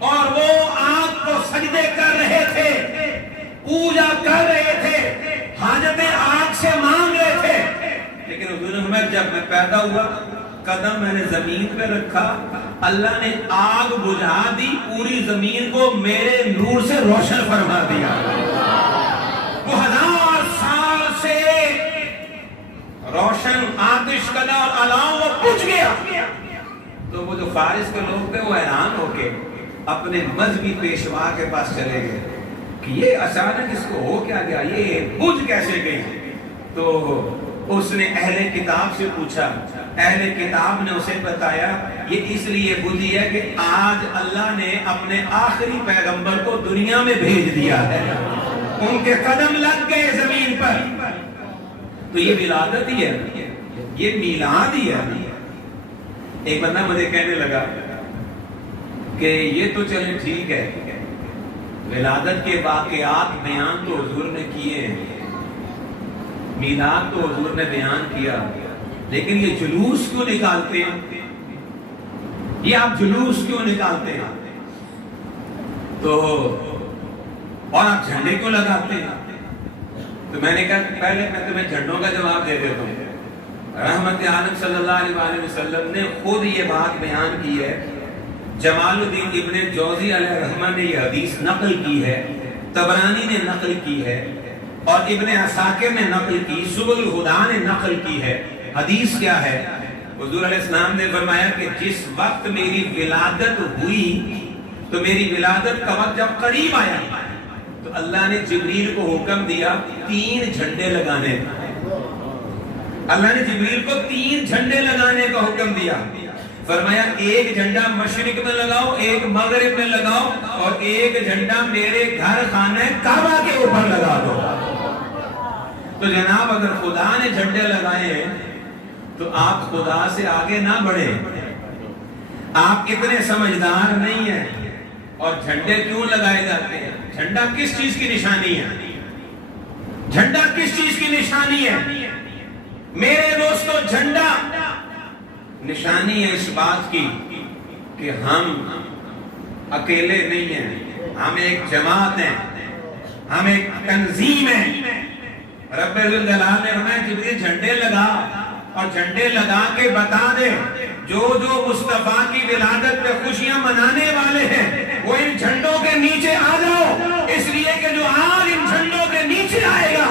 اور وہ آگ کو سجدے کر رہے تھے، پوجا کر رہے تھے، حاجتیں آگ سے مانگ رہے تھے۔ لیکن حضور نے فرمایا جب میں پیدا ہوا قدم میں نے زمین پہ رکھا، اللہ نے آگ بجھا دی، پوری زمین کو میرے نور سے روشن فرما دیا۔ وہ 1000 سال سے وہ جو فارس کے لوگ تھے وہ حیران ہو کے اپنے مذہبی پیشوا کے پاس چلے گئے کہ یہ اچانک اس کو ہو کیا گیا، یہ بجھ کیسے گئی؟ تو اس نے اہل کتاب سے پوچھا، اہل کتاب نے اسے بتایا یہ اس لیے بجھی ہے کہ آج اللہ نے اپنے آخری پیغمبر کو دنیا میں بھیج دیا ہے، ان کے قدم لگ گئے زمین پر، تو یہ ولادت ہی ہے، یہ میلاد ہی ہے۔ ایک بندہ مجھے کہنے لگا کہ یہ تو چلے ٹھیک ہے، ولادت کے واقعات بیان تو حضور نے کیے ہیں، میلاد تو حضور نے بیان کیا، لیکن یہ جلوس کیوں نکالتے ہیں؟ یہ آپ جلوس کیوں نکالتے ہیں؟ تو اور آپ جھنڈے کیوں لگاتے ہیں؟ تو میں نے کہا پہلے میں تمہیں جھنڈوں کا جواب دے دیتا ہوں۔ رحمت عالم صلی اللہ علیہ وآلہ وسلم نے خود یہ بات بیان کی ہے، جمال الدین ابن جوزی علیہ الرحمہ نے یہ حدیث نقل کی ہے، طبرانی نے نقل کی ہے، اور ابن عساکر نے نقل کی، سبل الہدی نے نقل کی ہے۔ حدیث کیا ہے؟ حضور علیہ السلام نے فرمایا کہ جس وقت میری ولادت ہوئی تو میری ولادت کا وقت جب قریب آیا تو اللہ نے جبریل کو حکم دیا 3 جھنڈے لگانے کا۔ اللہ نے جبریل کو 3 جھنڈے لگانے کا حکم دیا، فرمایا ایک جھنڈا مشرق میں لگاؤ، ایک مغرب میں لگاؤ، اور ایک جھنڈا میرے گھر خانہ کعبہ کے اوپر لگا دو۔ تو جناب اگر خدا نے جھنڈے لگائے ہیں تو آپ خدا سے آگے نہ بڑھیں، آپ اتنے سمجھدار نہیں ہیں۔ اور جھنڈے کیوں لگائے جاتے ہیں؟ جھنڈا کس چیز کی نشانی ہے؟ جھنڈا کس چیز کی نشانی ہے میرے دوستو؟ جھنڈا نشانی ہے اس بات کی کہ ہم اکیلے نہیں ہیں، ہم ایک جماعت ہیں، ہم ایک تنظیم ہیں۔ رب الجلال نے فرمایا جبریل جھنڈے لگا، اور جھنڈے لگا کے بتا دے جو جو مصطفیٰ کی ولادت پہ خوشیاں منانے والے ہیں وہ ان جھنڈوں کے نیچے آ جاؤ، اس لیے کہ جو آج ان جھنڈوں کے نیچے آئے گا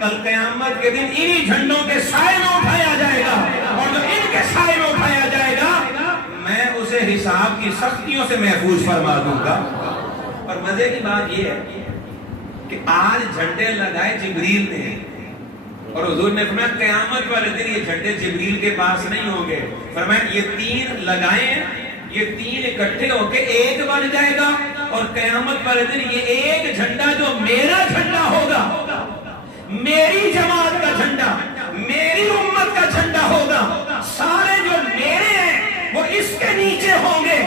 کل قیامت کے دن انہی جھنڈوں کے سائے میں اٹھایا جائے گا، اور جو ان کے سائے میں اٹھایا جائے گا میں اسے حساب کی سختیوں سے محفوظ فرما دوں گا۔ اور مزے کی بات یہ ہے کہ آج جھنڈے لگائے جبریل نے، اور حضور نے فرمایا قیامت والے دن یہ جھنڈے جبریل کے پاس نہیں ہوں گے، فرمایا یہ 3 لگائے، یہ 3 اکٹھے ہو کے ایک بن جائے گا، اور قیامت والے دن یہ ایک جھنڈا جو میرا جھنڈا ہوگا، میری جماعت کا جھنڈا، میری امت کا جھنڈا ہوگا، سارے جو میرے ہیں وہ اس کے نیچے ہوں گے۔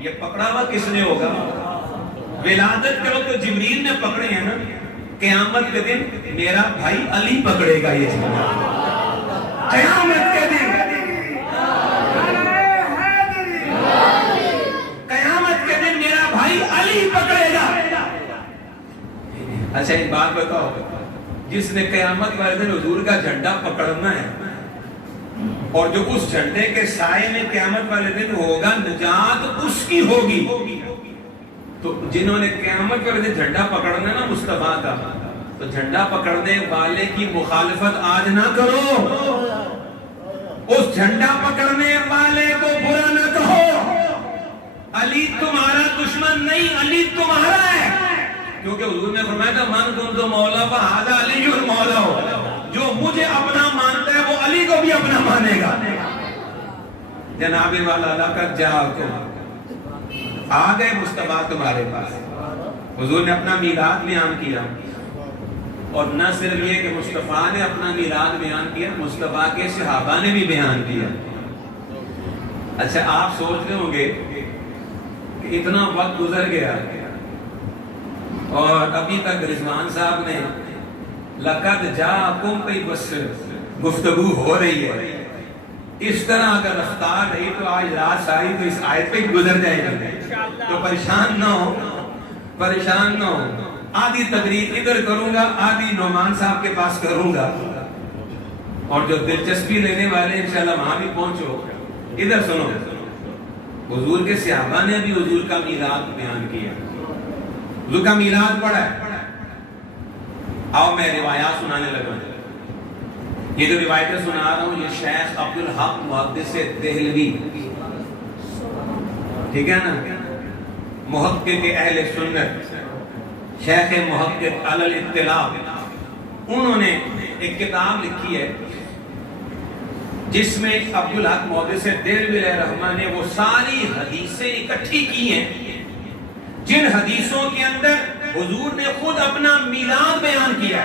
یہ پکڑا ہوا کس نے ہوگا؟ ولادت کے وقت جبریل نے پکڑے ہیں نا، قیامت کے دن میرا بھائی علی پکڑے گا یہ جھنڈا۔ قیامت کے دن میرا بھائی علی پکڑے گا۔ اچھا ایک بات بتاؤ، جس نے قیامت والے دن حضور کا جھنڈا پکڑنا ہے اور جو اس جھنڈے کے سائے میں قیامت والے دن ہوگا، نجات اس کی ہوگی۔ تو جنہوں نے قیامت والے دن جھنڈا پکڑنا ہے نا مصطفیٰ کا، تو جھنڈا پکڑنے والے کی مخالفت آج نہ کرو، اس جھنڈا پکڑنے والے کو برا نہ کہو۔ علی تمہارا دشمن نہیں، علی تمہارا ہے، کیونکہ حضور نے فرمایا تھا من کنتم مولا فہذا علی المولا، جو مجھے اپنا مانتا ہے وہ علی کو بھی اپنا مانے گا۔ جناب والا اللہ کا جا کو آ گئے مصطفیٰ تمہارے پاس، حضور نے اپنا میلاد بیان کیا، اور نہ صرف یہ کہ مصطفیٰ نے اپنا میلاد بیان کیا، مصطفیٰ کے صحابہ نے بھی بیان کیا۔ اچھا آپ سوچ رہے ہوں گے کہ اتنا وقت گزر گیا اور ابھی تک رضوان صاحب نے لقد جاءکم پہ بس گفتگو ہو رہی ہے، اس طرح اگر رفتار رہی تو آج رات ساری تو اس آیت پہ گزر جائے گی، تو پریشان نہ ہو، پریشان نہ ہو۔ آدھی تقریر ادھر کروں گا، آدھی نعمان صاحب کے پاس کروں گا، اور جو دلچسپی لینے والے انشاءاللہ وہاں بھی پہنچو۔ ادھر سنو، حضور کے صحابہ نے بھی حضور کا میلاد بیان کیا، حضور کا میلاد پڑھا ہے۔ آؤ میں روایات سنانے لگا، یہ جو روایتیں سنا رہا ہوں یہ شیخ عبدالحق محدث دہلوی ٹھیک ہے نا؟ محقق اہل سنت شیخ محقق علی الاطلاع، انہوں نے ایک کتاب لکھی ہے جس میں عبدالحق محدث دہلوی علیہ رحمہ نے وہ ساری حدیثیں اکٹھی کی ہیں جن حدیثوں کے اندر حضور نے خود اپنا میلاد بیان کیا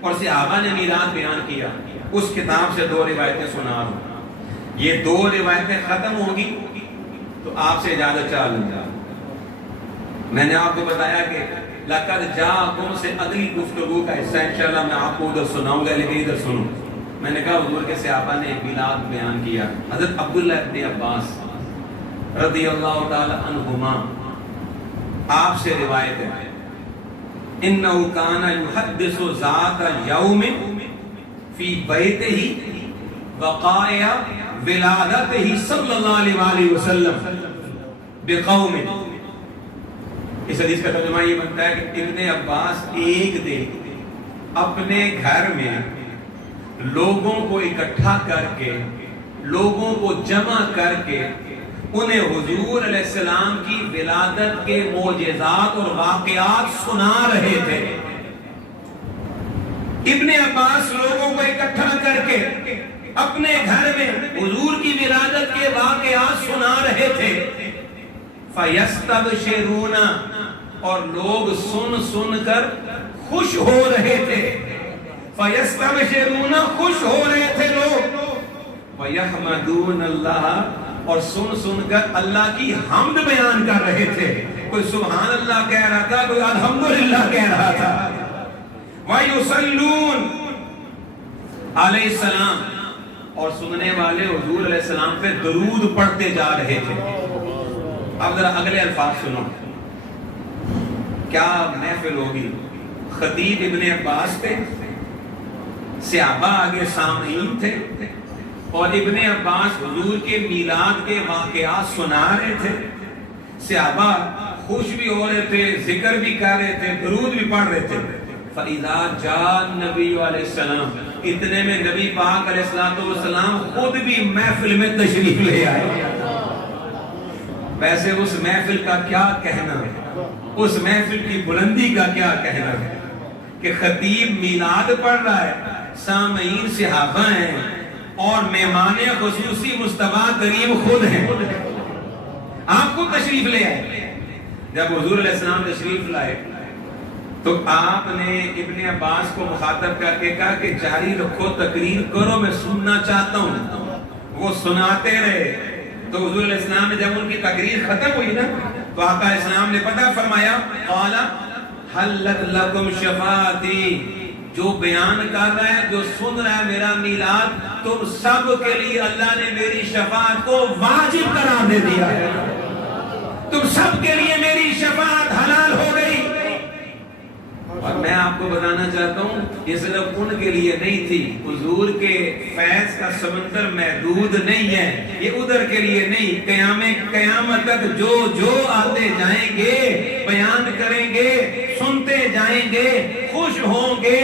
اور صحابہ نے میلاد بیان کیا۔ اس کتاب سے 2 روایتیں سنا رہا ہوں، یہ 2 روایتیں ختم ہوگی تو آپ سے اجازت چاہ لوں گا۔ میں نے آپ کو بتایا کہ لقد جاءکم سے اگلی گفتگو کا حصہ انشاءاللہ میں آپ کو ادھر سناؤں گا، لیکن ادھر سنوں۔ میں نے کہا حضور کے صحابہ نے میلاد بیان کیا۔ حضرت عبداللہ ابن عباس رضی اللہ تعالی عنہما آپ سے روایت ہے، انہو کان یحدث ذات یوم فی بیتہ وقائع ولادتہ صلی اللہ علیہ وآلہ وسلم بقوم۔ اس حدیث کا ترجمہ یہ بنتا ہے کہ ابن عباس ایک دن اپنے گھر میں لوگوں کو اکٹھا کر کے، لوگوں کو جمع کر کے انہیں حضور علیہ السلام کی ولادت کے معجزات اور واقعات سنا رہے تھے۔ ابن عباس لوگوں کو اکٹھا کر کے اپنے گھر میں حضور کی ولادت کے واقعات سنا رہے تھے۔ فَيَسْتَبْشِرُونَ، اور لوگ سن سن کر خوش ہو رہے تھے۔ فَيَسْتَبْشِرُونَ، خوش ہو رہے تھے لوگ۔ وَيَحْمَدُونَ اللَّهَ، اور سن سن کر اللہ کی حمد بیان کر رہے تھے۔ کوئی سبحان اللہ کہہ رہا تھا، کوئی الحمدللہ کہہ رہا تھا۔ وَيُصَلُّونَ علیہ السلام، اور سننے والے حضور علیہ السلام پہ درود پڑھتے جا رہے تھے۔ اب ذرا اگلے الفاظ سنو، کیا محفل ہوگی۔ خطیب ابن عباس تھے، صحابہ آگے سامعین تھے، اور ابن عباس حضور کے میلاد کے واقعات سنا رہے تھے۔ صحابہ خوش بھی ہو رہے تھے، ذکر بھی کر رہے تھے، درود بھی پڑھ رہے تھے۔ فَإِذَا جَاءَ النَّبِيُّ علیہ السلام، اتنے میں نبی پاک علیہ السلام خود بھی محفل میں تشریف لے آئے۔ ویسے اس محفل کا کیا کہنا ہے، اس محفل کی بلندی کا کیا کہنا ہے کہ خطیب میلاد پڑھ رہا ہے، سامعین صحابہ ہیں، اور مہمان خصوصی مصطفیٰ کریم خود ہیں۔ آپ کو تشریف لے آئے۔ جب حضور علیہ السلام تشریف لائے تو آپ نے ابن عباس کو مخاطب کر کے کہا کہ جاری رکھو، تقریر کرو، میں سننا چاہتا ہوں۔ وہ سناتے رہے۔ تو حضور علیہ السلام نے جب ان کی تقریر ختم ہوئی نا تو آقا علیہ السلام نے پتہ فرمایا، قال حلت لکم شفاعتی، جو بیان کر رہا ہے، جو سن رہا ہے میرا میلاد، تم سب کے لیے اللہ نے میری شفاعت کو واجب قرار دے دیا ہے۔ تم سب کے لیے میری شفاعت حلال ہو گئی۔ اور میں آپ کو بتانا چاہتا ہوں یہ صرف ان کے لیے نہیں تھی، حضور کے فیض کا سمندر محدود نہیں ہے، یہ ادھر کے لیے نہیں، قیامت تک جو آتے جائیں گے، بیان کریں گے، سنتے جائیں گے، خوش ہوں گے،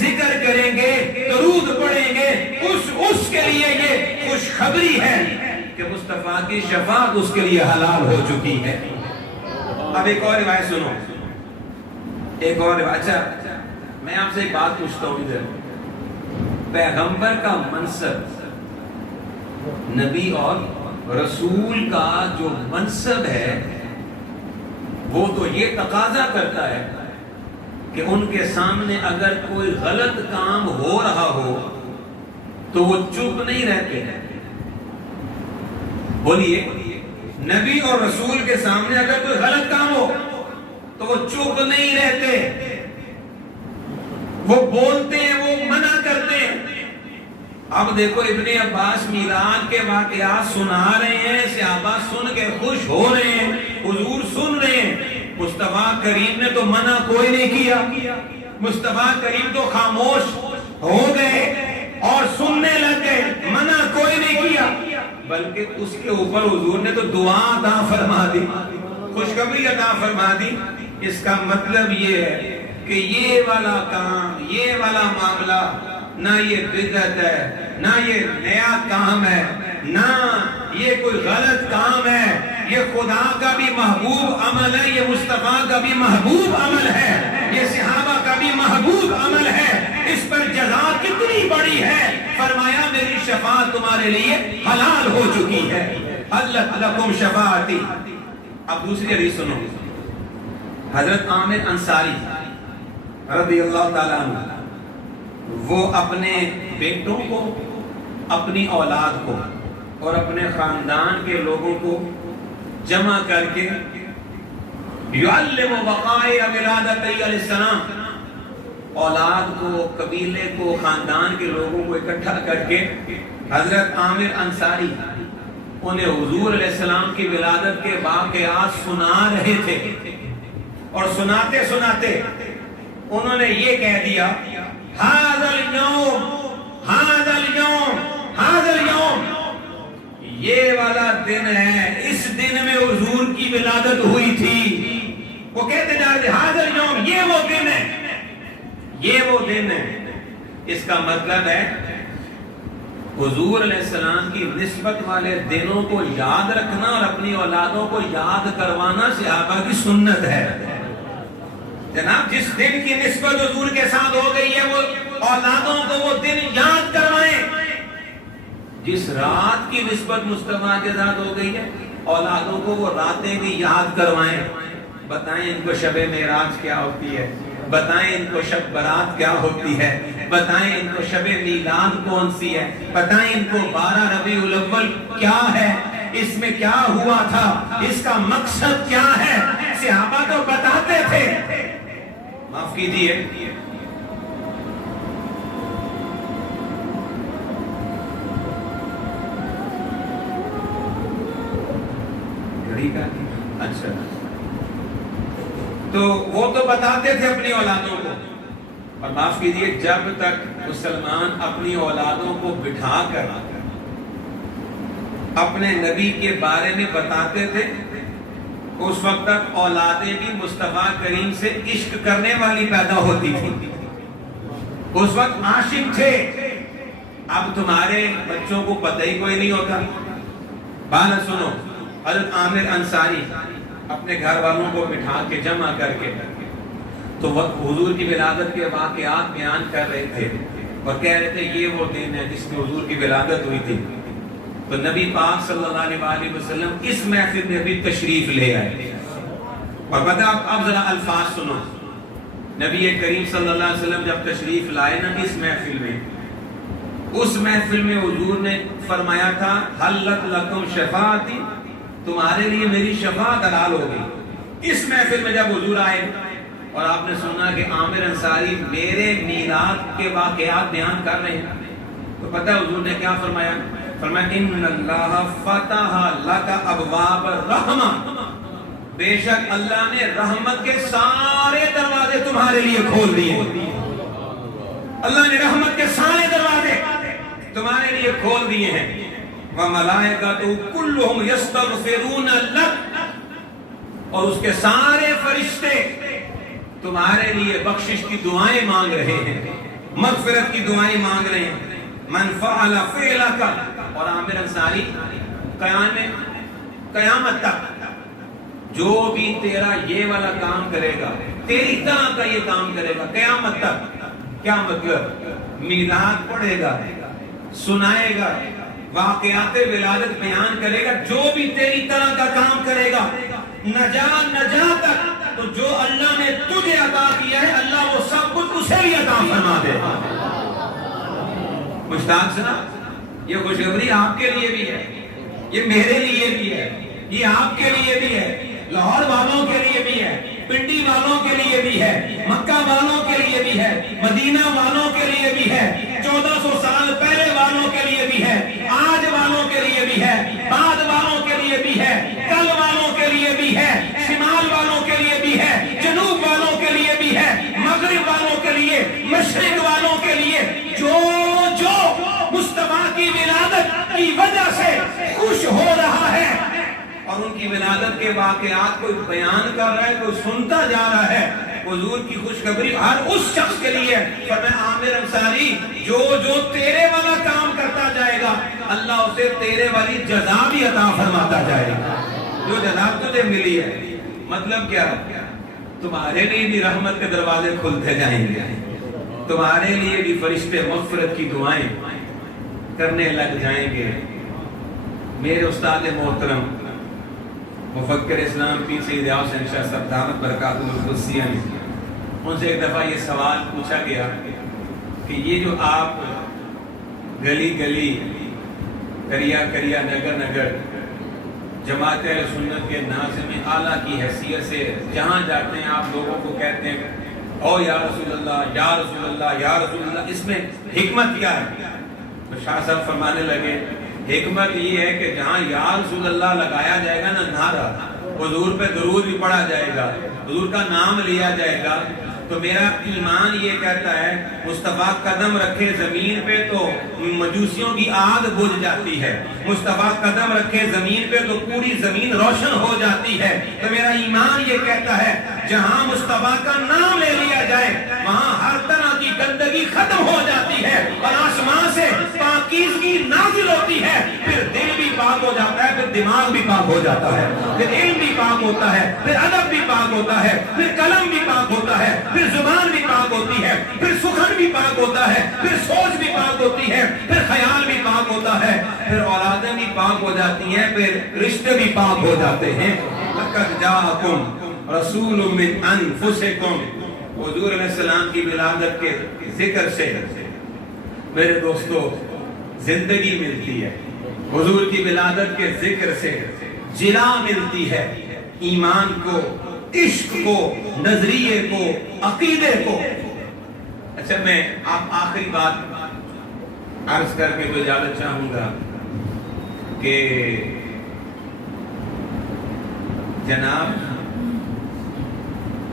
ذکر کریں گے، درود پڑھیں گے، اس کے لیے یہ خوشخبری ہے کہ مصطفیٰ کی شفاعت اس کے لیے حلال ہو چکی ہے۔ اب ایک اور روایت سنو، ایک اور روایت۔ اچھا میں آپ سے ایک بات پوچھتا ہوں، ادھر پیغمبر کا منصب، نبی اور رسول کا جو منصب ہے وہ تو یہ تقاضا کرتا ہے کہ ان کے سامنے اگر کوئی غلط کام ہو رہا ہو تو وہ چپ نہیں رہتے ہیں۔ بولیے، نبی اور رسول کے سامنے اگر کوئی غلط کام ہو تو وہ چپ نہیں رہتے، وہ بولتے ہیں، وہ منع کرتے ہیں۔ اب دیکھو ابن عباس میلاد کے واقعات سنا رہے ہیں، صحابہ سن کے خوش ہو رہے ہیں، حضور سن رہے ہیں، مصطفیٰ کریم نے تو منع کوئی نہیں کیا، مصطفیٰ کریم تو خاموش ہو گئے اور سننے لگ گئے، منع کوئی نہیں کیا، بلکہ اس کے اوپر حضور نے تو دعا عطا فرما دی، خوشخبری عطا فرما دی۔ اس کا مطلب یہ ہے کہ یہ والا کام، یہ والا معاملہ نہ یہ بدعت ہے، نہ یہ نیا کام ہے، نہ یہ کوئی غلط کام ہے، یہ خدا کا بھی محبوب عمل ہے، یہ مصطفیٰ کا بھی محبوب عمل ہے، یہ صحابہ کا بھی محبوب عمل ہے، اس پر جزا کتنی بڑی ہے، فرمایا میری شفاعت تمہارے لیے حلال ہو چکی ہے، حلت لکم شفاعتی۔ اب دوسری حدیث سنو، حضرت عامر انصاری رضی اللہ تعالیٰ عنہ، وہ اپنے بیٹوں کو، اپنی اولاد کو اور اپنے خاندان کے لوگوں کو جمع کر کے یعلم وقائع ولادت علیہ السلام، اولاد کو، قبیلے کو، خاندان کے لوگوں کو اکٹھا کر کے حضرت عامر انصاری انہیں حضور علیہ السلام کی ولادت کے واقعات سنا رہے تھے، اور سناتے سناتے انہوں نے یہ کہہ دیا ھذا اليوم ھذا اليوم ھذا اليوم، یہ والا دن ہے، اس دن میں حضور کی ولادت ہوئی تھی۔ وہ کہتے جا رہے ھذا اليوم، یہ وہ دن ہے، یہ وہ دن ہے۔ اس کا مطلب ہے حضور علیہ السلام کی نسبت والے دنوں کو یاد رکھنا اور اپنی اولادوں کو یاد کروانا صحابہ کی سنت ہے۔ جناب جس دن کی نسبت حضور کے ساتھ ہو گئی ہے وہ اولادوں کو وہ دن یاد کروائیں، جس رات کی نسبت مصطفیٰ کے ساتھ ہو گئی ہے اولادوں کو وہ راتیں بھی یاد کروائیں۔ بتائیں ان کو شب معراج کیا ہوتی ہے، بتائیں ان کو شب برات کیا ہوتی ہے، بتائیں ان کو شب میلاد کون سی ہے، بتائیں ان کو 12 ربیع الاول کیا ہے، اس میں کیا ہوا تھا، اس کا مقصد کیا ہے، صحابہ تو بتاتے تھے۔ معاف کیجیے، گھڑی کا اچھا، تو وہ تو بتاتے تھے اپنی اولادوں کو، اور معاف کیجیے جب تک مسلمان اپنی اولادوں کو بٹھا کر اپنے نبی کے بارے میں بتاتے تھے اس وقت تک اولادیں بھی مصطفیٰ کریم سے عشق کرنے والی پیدا ہوتی تھی، اس وقت عاشق تھے۔ اب تمہارے بچوں کو پتہ ہی کوئی نہیں ہوتا۔ بات سنو، حضرت عامر انصاری اپنے گھر والوں کو بٹھا کے جمع کر کے تو حضور کی ولادت کے واقعات بیان کر رہے تھے اور کہہ رہے تھے یہ وہ دن ہے جس میں حضور کی ولادت ہوئی تھی۔ تو نبی پاک صلی اللہ علیہ وسلم اس محفل میں بھی تشریف لے آئے، اور پتہ اب ذرا الفاظ سنو، نبی کریم صلی اللہ علیہ وسلم جب تشریف لائے نا اس محفل میں، اس محفل میں حضور نے فرمایا تھا حلت لکم شفاعتی، تمہارے لیے میری شفاعت حلال ہو گئی۔ اس محفل میں جب حضور آئے اور آپ نے سنا کہ عامر انصاری میرے میلاد کے واقعات بیان کر رہے ہیں، تو پتہ حضور نے کیا فرمایا؟ فرمایا ان اللہ فتح لک ابواب الرحمہ، بے شک اللہ نے رحمت کے سارے دروازے تمہارے لیے کھول دیے، اللہ نے رحمت کے سارے دروازے تمہارے لیے کھول دیے ہیں۔ وَمَلَائِكَتُ كُلُّهُمْ يَسْتَغْفِرُونَ لَكَ، اور اس کے سارے فرشتے تمہارے لیے بخشش کی دعائیں مانگ رہے ہیں، مغفرت کی دعائیں مانگ رہے ہیں۔ من فعل فعلك، اور عامر انصاری قیامت تک جو بھی تیرا یہ والا کام کرے گا، تیری طرح کا یہ کام کرے گا قیامت تک، کیا مطلب؟ میلاد پڑھے گا، سنائے گا، واقعات ولادت بیان کرے گا، جو بھی تیری طرح کا کام کرے گا نجا تک، تو جو اللہ نے تجھے عطا کیا ہے اللہ وہ سب کچھ اسے بھی عطا فرما دے گا۔ مشتاق سنا، یہ خوشخبری آپ کے لیے بھی ہے، یہ میرے لیے بھی ہے، یہ آپ کے لیے بھی ہے، لاہور والوں کے لیے بھی ہے، پنڈی والوں کے لیے بھی ہے، مکہ والوں کے لیے بھی ہے، مدینہ والوں کے لیے بھی ہے، 1400 سال پہلے والوں کے لیے بھی ہے، آج والوں کے لیے بھی ہے، بعد والوں کے لیے بھی ہے، کل والوں کے لیے بھی ہے، شمال والوں کے لیے بھی ہے، جنوب والوں کے لیے بھی ہے، مغرب والوں کے لیے، مشرق والوں کے لیے، جو مصطفیٰ کی ولادت کی وجہ سے خوش ہو رہا ہے اور ان کی ولادت کے واقعات کوئی بیان کر رہا ہے، کوئی سنتا جا رہا ہے، حضور کی خوشخبری ہر اس شخص کے لیے۔ فرمایا عامر عامر انصاری جو تیرے والا کام کرتا جائے گا اللہ اسے تیرے والی جزا بھی عطا فرماتا جائے گا جو جزا تجھے ملی ہے. مطلب کیا؟ تمہارے لیے بھی رحمت کے دروازے کھلتے جائیں گے, تمہارے لیے بھی فرشتے مغفرت کی دعائیں کرنے لگ جائیں گے. میرے استاد محترم مفکر اسلام پیر سید حسین شاہ صاحب دامت برکاتہ القدسیہ نے ان سے ایک دفعہ یہ سوال پوچھا گیا کہ یہ جو آپ گلی گلی کریا کریا نگر نگر جماعت اہل سنت کے ناظم اعلیٰ کی حیثیت سے جہاں جاتے ہیں آپ لوگوں کو کہتے ہیں او یا رسول اللہ یا رسول اللہ یا رسول اللہ, اس میں حکمت کیا ہے؟ تو شاہ صاحب فرمانے لگے حکمت یہ ہے کہ جہاں یا رسول اللہ لگایا جائے گا نا نعرہ, حضور پہ درود بھی پڑھا جائے گا, حضور کا نام لیا جائے گا, تو میرا ایمان یہ کہتا ہے مصطفیٰ قدم رکھے زمین پہ تو مجوسیوں کی آگ بجھ جاتی ہے, مصطفیٰ قدم رکھے زمین پہ تو پوری زمین روشن ہو جاتی ہے. تو میرا ایمان یہ کہتا ہے جہاں مصطفیٰ کا نام لے لیا جائے وہاں ہر طرح کی گندگی ختم ہو جاتی ہے اور آسمان سے پاکیزگی نازل ہوتی ہے, پھر دل بھی پاک ہو جاتا ہے, پھر دماغ بھی پاک ہو جاتا ہے, پھر علم بھی پاک ہوتا ہے, پھر ادب بھی پاک ہوتا ہے, پھر قلم بھی پاک ہوتا ہے, پھر زبان بھی پاک ہوتی ہے, پھر سخن بھی پاک ہوتا ہے, پھر سوچ بھی پاک ہوتی ہے, پھر خیال بھی پاک ہوتا ہے, پھر اولادیں بھی پاک ہو جاتی ہیں, پھر رشتے بھی پاک ہو جاتے ہیں. لقد جاءکم رسول من انفسکم, حضور علیہ السلام کی ولادت کے ذکر سے میرے دوستو زندگی ملتی ہے, حضور کی ولادت کے ذکر سے جلا ملتی ہے, ایمان کو, عشق کو, نظریے کو, عقیدے کو. اچھا میں آپ آخری بات عرض کر کے جو اجازت چاہوں گا کہ جناب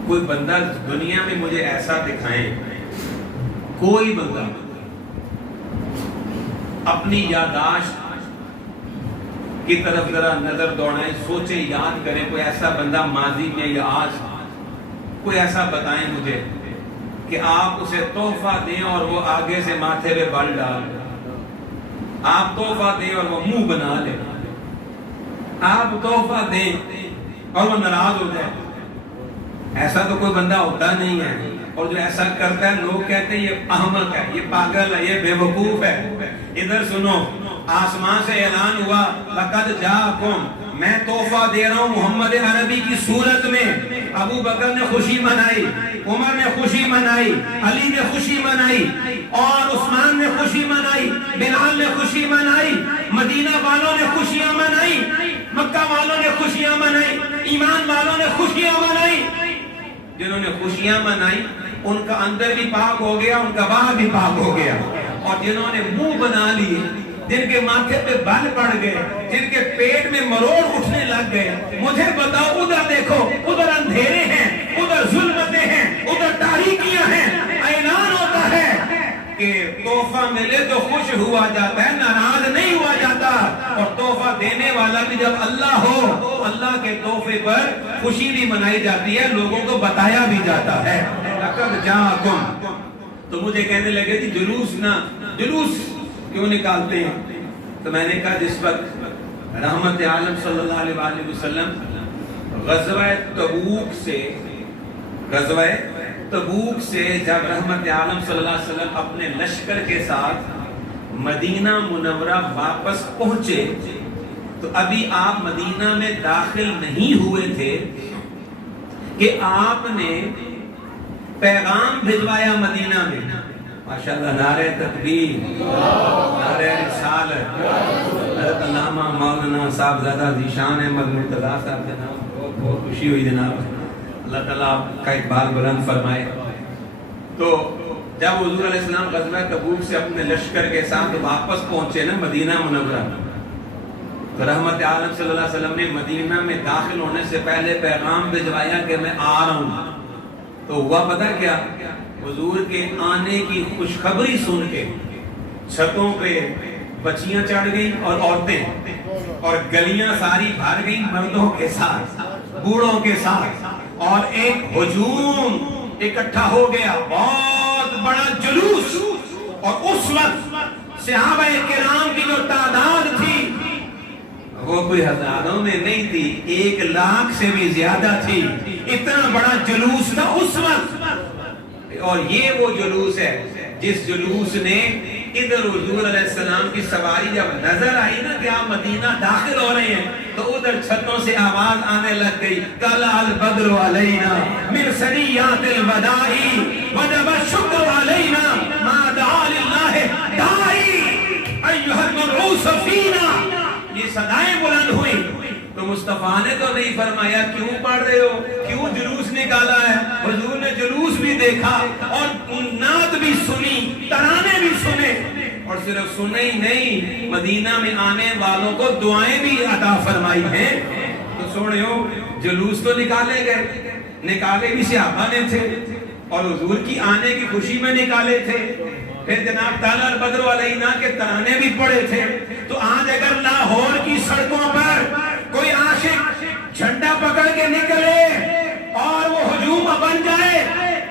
کوئی بندہ دنیا میں مجھے ایسا دکھائیں, کوئی بندہ اپنی یادداشت کی طرف ذرا نظر دوڑائیں, سوچیں, یاد کریں کوئی ایسا بندہ ماضی میں یا آج, کوئی ایسا بتائیں مجھے کہ آپ اسے تحفہ دیں اور وہ آگے سے ماتھے پہ بل ڈال, آپ تحفہ دیں اور وہ منہ بنا لے, آپ تحفہ دیں اور وہ ناراض ہو جائے. ایسا تو کوئی بندہ ہوتا نہیں ہے, اور جو ایسا کرتا ہے لوگ کہتے ہیں یہ احمق ہے, یہ پاگل ہے, یہ بے وقوف ہے. ادھر سنو, آسمان سے اعلان ہوا لقد جاءکم, میں تحفہ دے رہا ہوں محمد عربی کی صورت میں. ابو بکر نے خوشی منائی, عمر نے خوشی منائی, علی نے خوشی منائی, اور عثمان نے خوشی منائی, بلال نے خوشی منائی, مدینہ والوں نے خوشیاں منائی, مکہ والوں نے خوشیاں منائی, ایمان والوں نے خوشیاں منائی. جنہوں نے خوشیاں منائی ان کا اندر بھی پاک ہو گیا, ان کا باہر بھی پاک ہو گیا. اور جنہوں نے منہ بنا لیے, جن کے ماتھے پہ بال پڑ گئے, جن کے پیٹ میں مروڑ اٹھنے لگ گئے, مجھے بتاؤ ادھر دیکھو, ادھر اندھیرے ہیں, ادھر ظلمتیں ہیں, ادھر تاریکیاں ہیں. اعلان ہوتا ہے کہ تحفہ ملے تو خوش ہوا جاتا ہے, ناراض نہیں ہوا جاتا. اور تحفہ دینے والا بھی جب اللہ ہو, اللہ کے تحفے پر خوشی بھی منائی جاتی ہے, لوگوں کو بتایا بھی جاتا ہے. لقد جاءکم, تو مجھے کہنے لگے کہ جلوس کیوں نکالتے ہیں؟ تو میں نے کہا جس وقت رحمت عالم صلی اللہ علیہ وآلہ وسلم غزوہ تبوک سے جب رحمت عالم صلی اللہ علیہ وسلم اپنے لشکر کے ساتھ مدینہ منورہ واپس پہنچے, تو ابھی آپ مدینہ میں داخل نہیں ہوئے تھے کہ آپ نے پیغام بھجوایا مدینہ میں. ماشاءاللہ, نعرہ تکبیر, نعرہ رسالت. حضرت علامہ مولانا صاحبزادہ ذیشان احمد مرتضیٰ صاحب جناب, بہت خوشی ہوئی جناب, اللہ تعالیٰ آپ کا اقبال بلند فرمائے. تو جب حضور علیہ السلام غزوہ تبوک سے اپنے لشکر کے ساتھ واپس پہنچے نا مدینہ منورہ, تو رحمت عالم صلی اللہ علیہ وسلم نے مدینہ میں داخل ہونے سے پہلے پیغام بھجوایا کہ میں آ رہا ہوں. تو ہوا پتہ کیا, حضور کے آنے کی خوشخبری سن کے چھتوں پہ بچیاں چڑھ گئیں اور عورتیں, اور گلیاں ساری بھر گئیں مردوں کے ساتھ, بوڑھوں کے ساتھ, اور ایک ہجوم اکٹھا ہو گیا, بہت بڑا جلوس اس وقت صحابہ کرام کی جو تعداد تھی وہ کوئی ہزاروں میں نہیں تھی، 1,00,000 سے بھی زیادہ تھی. اتنا بڑا جلوس تھا اس وقت. اور یہ وہ جلوس ہے جس جلوس نے ادھر حضور علیہ السلام کی سواری جب نظر آئی نا کہ آپ مدینہ داخل ہو رہے ہیں تو ادھر چھتوں سے آواز آنے لگ گئی، طلع البدر علینا من ثنیات الوداع وجب الشکر علینا ما دعا للہ داعی ایھا المبعوث فینا. یہ صدائیں بلند ہوئی تو مصطفیٰ نے تو نہیں فرمایا کیوں پڑھ رہے ہو، کیوں جلوس نکالا ہے. حضور نے جلوس بھی دیکھا اور نعت بھی سنی، ترانے بھی سنے، اور صرف سنے ہی نہیں، مدینہ میں آنے والوں کو دعائیں بھی عطا فرمائی ہیں. تو سنو، جلوس تو نکالے گئے، نکالے بھی صحابہ نے تھے اور حضور کی آنے کی خوشی میں نکالے تھے. پھر جناب طلع البدر علینا کے ترانے بھی پڑے تھے. تو آج اگر لاہور کی سڑکوں پر کوئی عاشق جھنڈا پکڑ کے نکلے اور وہ ہجوم بن جائے،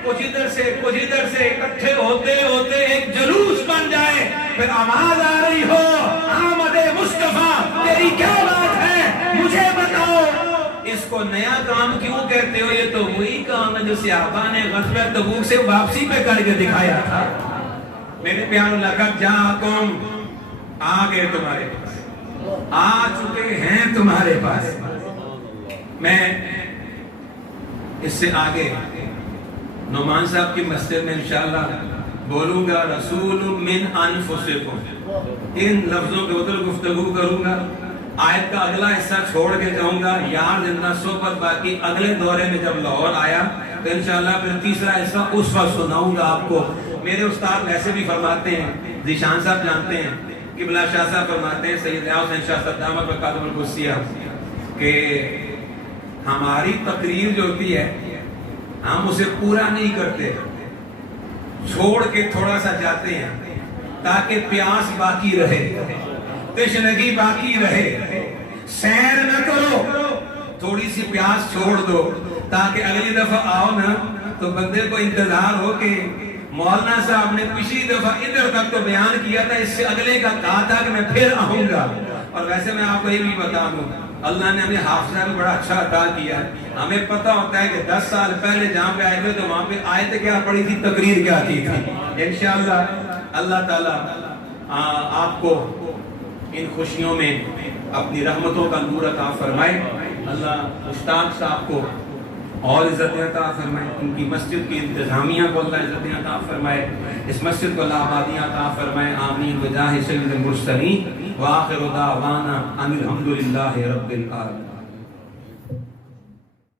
کچھ ادھر سے اکٹھے ہوتے ہوتے ایک جلوس بن جائے، پھر آواز آ رہی ہو آمد مصطفیٰ تیری کیا بات ہے مجھے بتاؤ، اس کو نیا کام کیوں کہتے ہو؟ یہ تو وہی کام ہے جو صحابہ نے غزوہ تبوک سے واپسی پہ کر کے دکھایا تھا. میرے پیاروں، لقد جاءکم، آ گئے تمہارے پاس، آ چکے ہیں تمہارے پاس. میں اس سے آگے نعمان صاحب کی مسجد میں انشاءاللہ بولوں گا رسول من انفسکم، ان لفظوں کے ادھر گفتگو کروں گا. آیت کا اگلا حصہ چھوڑ کے جاؤں گا، یار زندہ صحبت باقی اگلے دورے میں جب لاہور آیا تو انشاءاللہ پھر تیسرا حصہ اس وقت سناؤں گا آپ کو. میرے استاد ویسے بھی فرماتے ہیں، ذیشان صاحب جانتے ہیں، قبلہ شاہ صاحب فرماتے ہیں، سید حسین شاہ صاحب دامت بقاتم القدسیہ، کہ ہماری تقریر جو ہوتی ہے ہم اسے پورا نہیں کرتے، چھوڑ کے تھوڑا سا جاتے ہیں تاکہ پیاس باقی رہے، تشنگی باقی رہے. سیر نہ کرو، تھوڑی سی پیاس چھوڑ دو تاکہ اگلی دفعہ آؤ نا تو بندے کو انتظار ہو کہ مولانا صاحب نے پچھلی دفعہ ادھر تک تو بیان کیا تھا، اس سے اگلے کا کہا تھا کہ میں پھر آؤں گا. اور ویسے میں آپ کو یہ بھی بتا دوں، اللہ نے ہمیں حافظہ بھی بڑا اچھا عطا کیا ہے. ہمیں پتہ ہوتا ہے کہ 10 سال پہلے جہاں پہ آئے تھے تو وہاں پہ آیت کیا پڑھی تھی، تقریر کیا کی تھی. انشاءاللہ اللہ تعالیٰ آپ کو ان خوشیوں میں اپنی رحمتوں کا نور عطا فرمائے. اللہ مشتاق صاحب کو اور عزت عطا فرمائے، ان کی مسجد کی انتظامیہ کو اللہ عزت عطا فرمائے، اس مسجد کو اللہ آبادی عطا فرمائے. آمین بجاہ سید المرسلین وآخر دعوانا ان الحمدللہ رب العالمین.